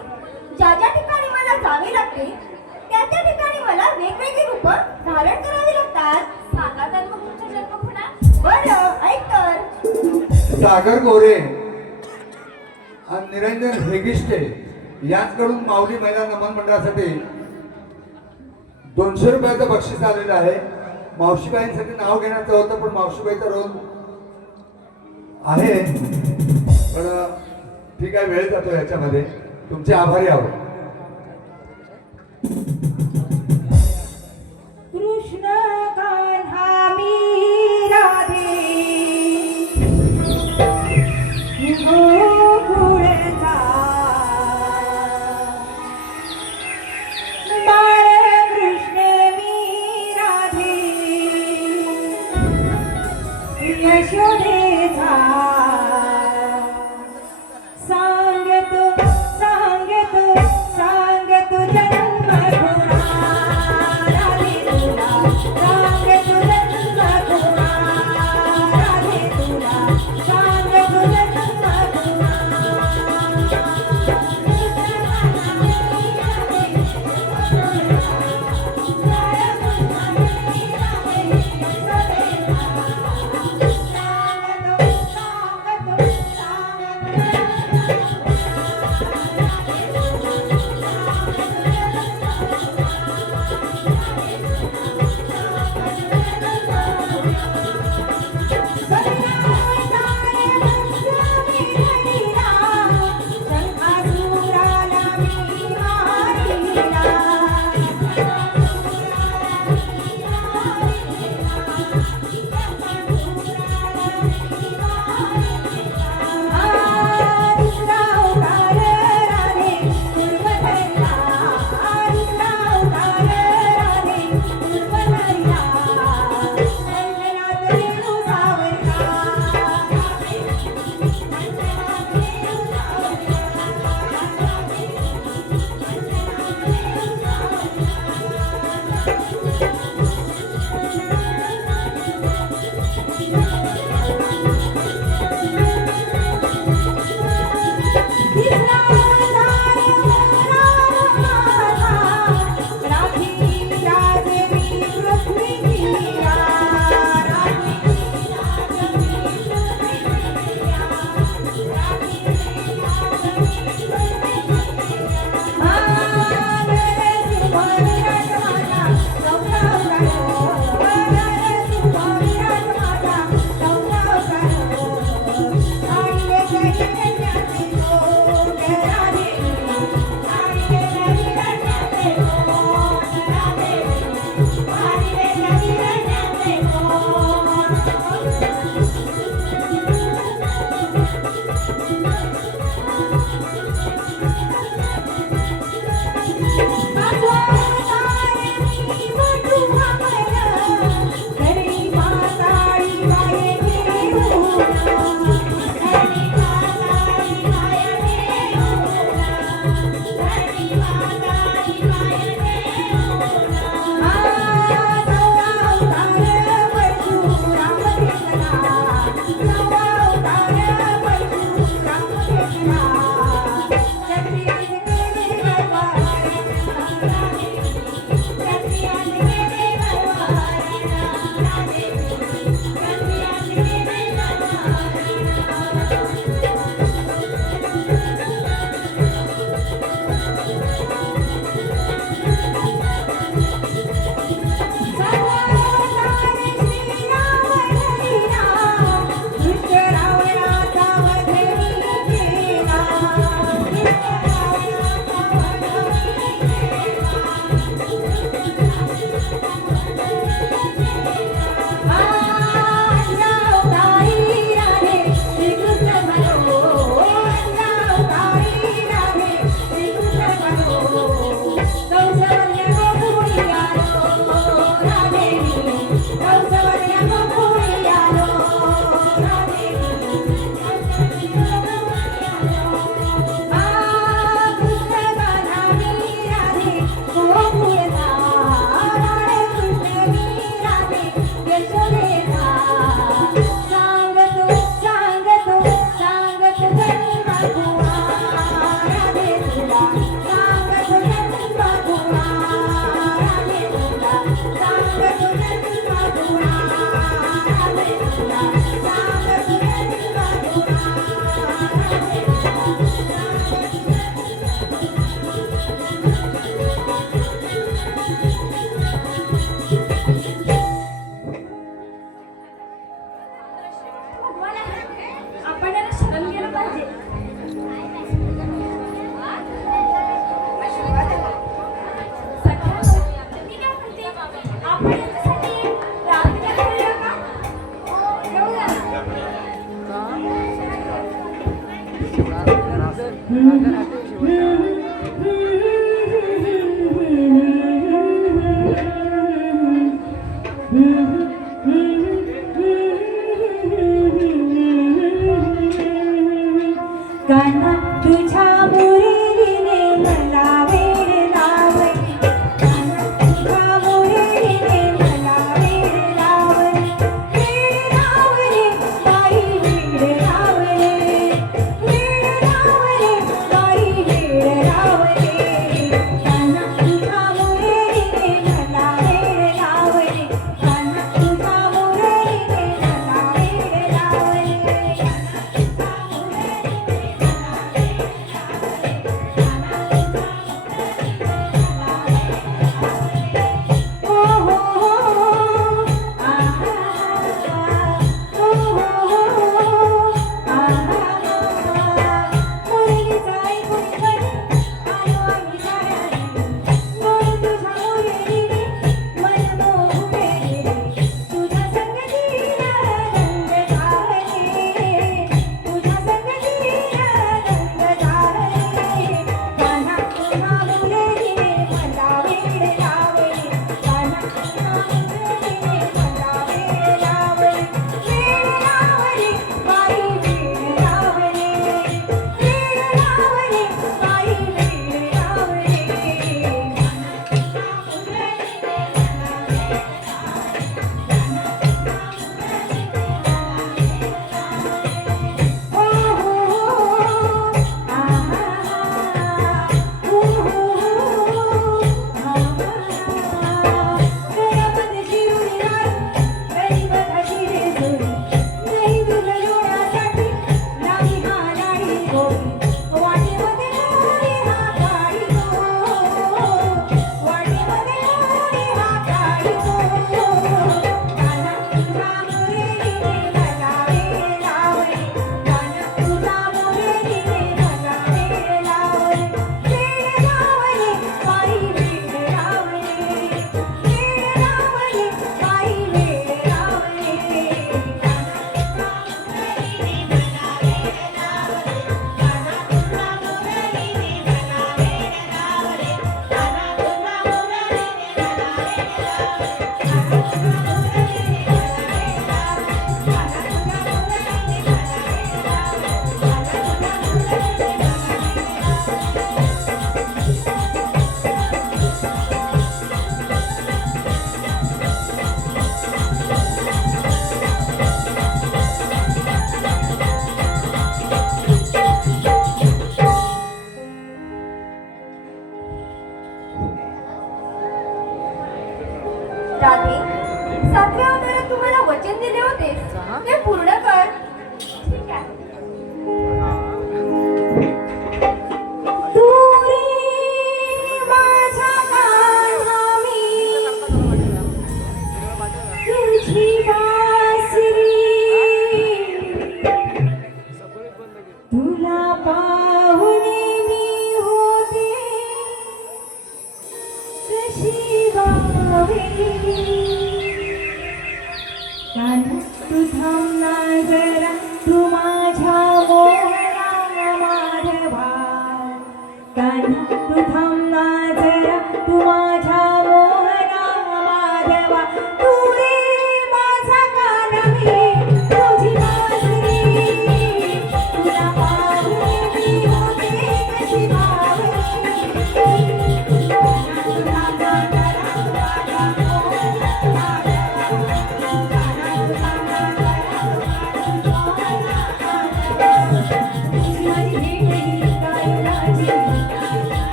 ज्या ज्या ठिकाणी मला जावे लागते त्या त्या ठिकाणी मला वेगवेगळी रूप धारण करावी लागतात. सांगा तर मग तुमचा जन्म कुणा? बरं, ऐक तर. सागर गोरे आणि निरंजन हेगिष्टे यांकडून माऊली महिला नमन मंडळासाठी 200 रुपयाचं बक्षीस आलेलं आहे. मावशीबाईंसाठी नाव घेण्याचं होतं पण मावशीबाईचा रोल आहे, पण ठीक आहे, वेळ जातो याच्यामध्ये. तुमचे आभारी आहोत. कृष्ण कान्हा मी राधे गोकुळचा बाळकृष्ण मी राधे यशोदेचा सांगतो सांगतो राधे 7व्या अवतारात तुम्हाला वचन दिले होते ते पूर्ण कर. ठीक आहे. तू रे माझा कान्हा मी तुझी बासरी तुला पाहुणे मी होते कशी बावली कान्हा तू थांबना जरा तू माझ्या मोहरा माधवा कान्हा तू थांबना जरा तू माझ्या मोहरा माधवा तू रे माझा कान्हा मी तुझी बासरी तुला पाहुणे मी होते कशी बावली तू थांबना जरा माझ्या मोहरा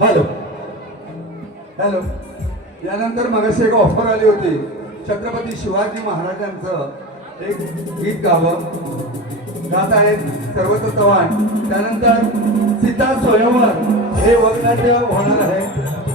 हॅलो हॅलो यानंतर मगाशी एक ऑफर आली होती छत्रपती शिवाजी महाराजांचं एक गीत गावं गात आहेत सर्वत्र चव्हाण. त्यानंतर सीता स्वयंवर हे वगनाट्य होणार आहे.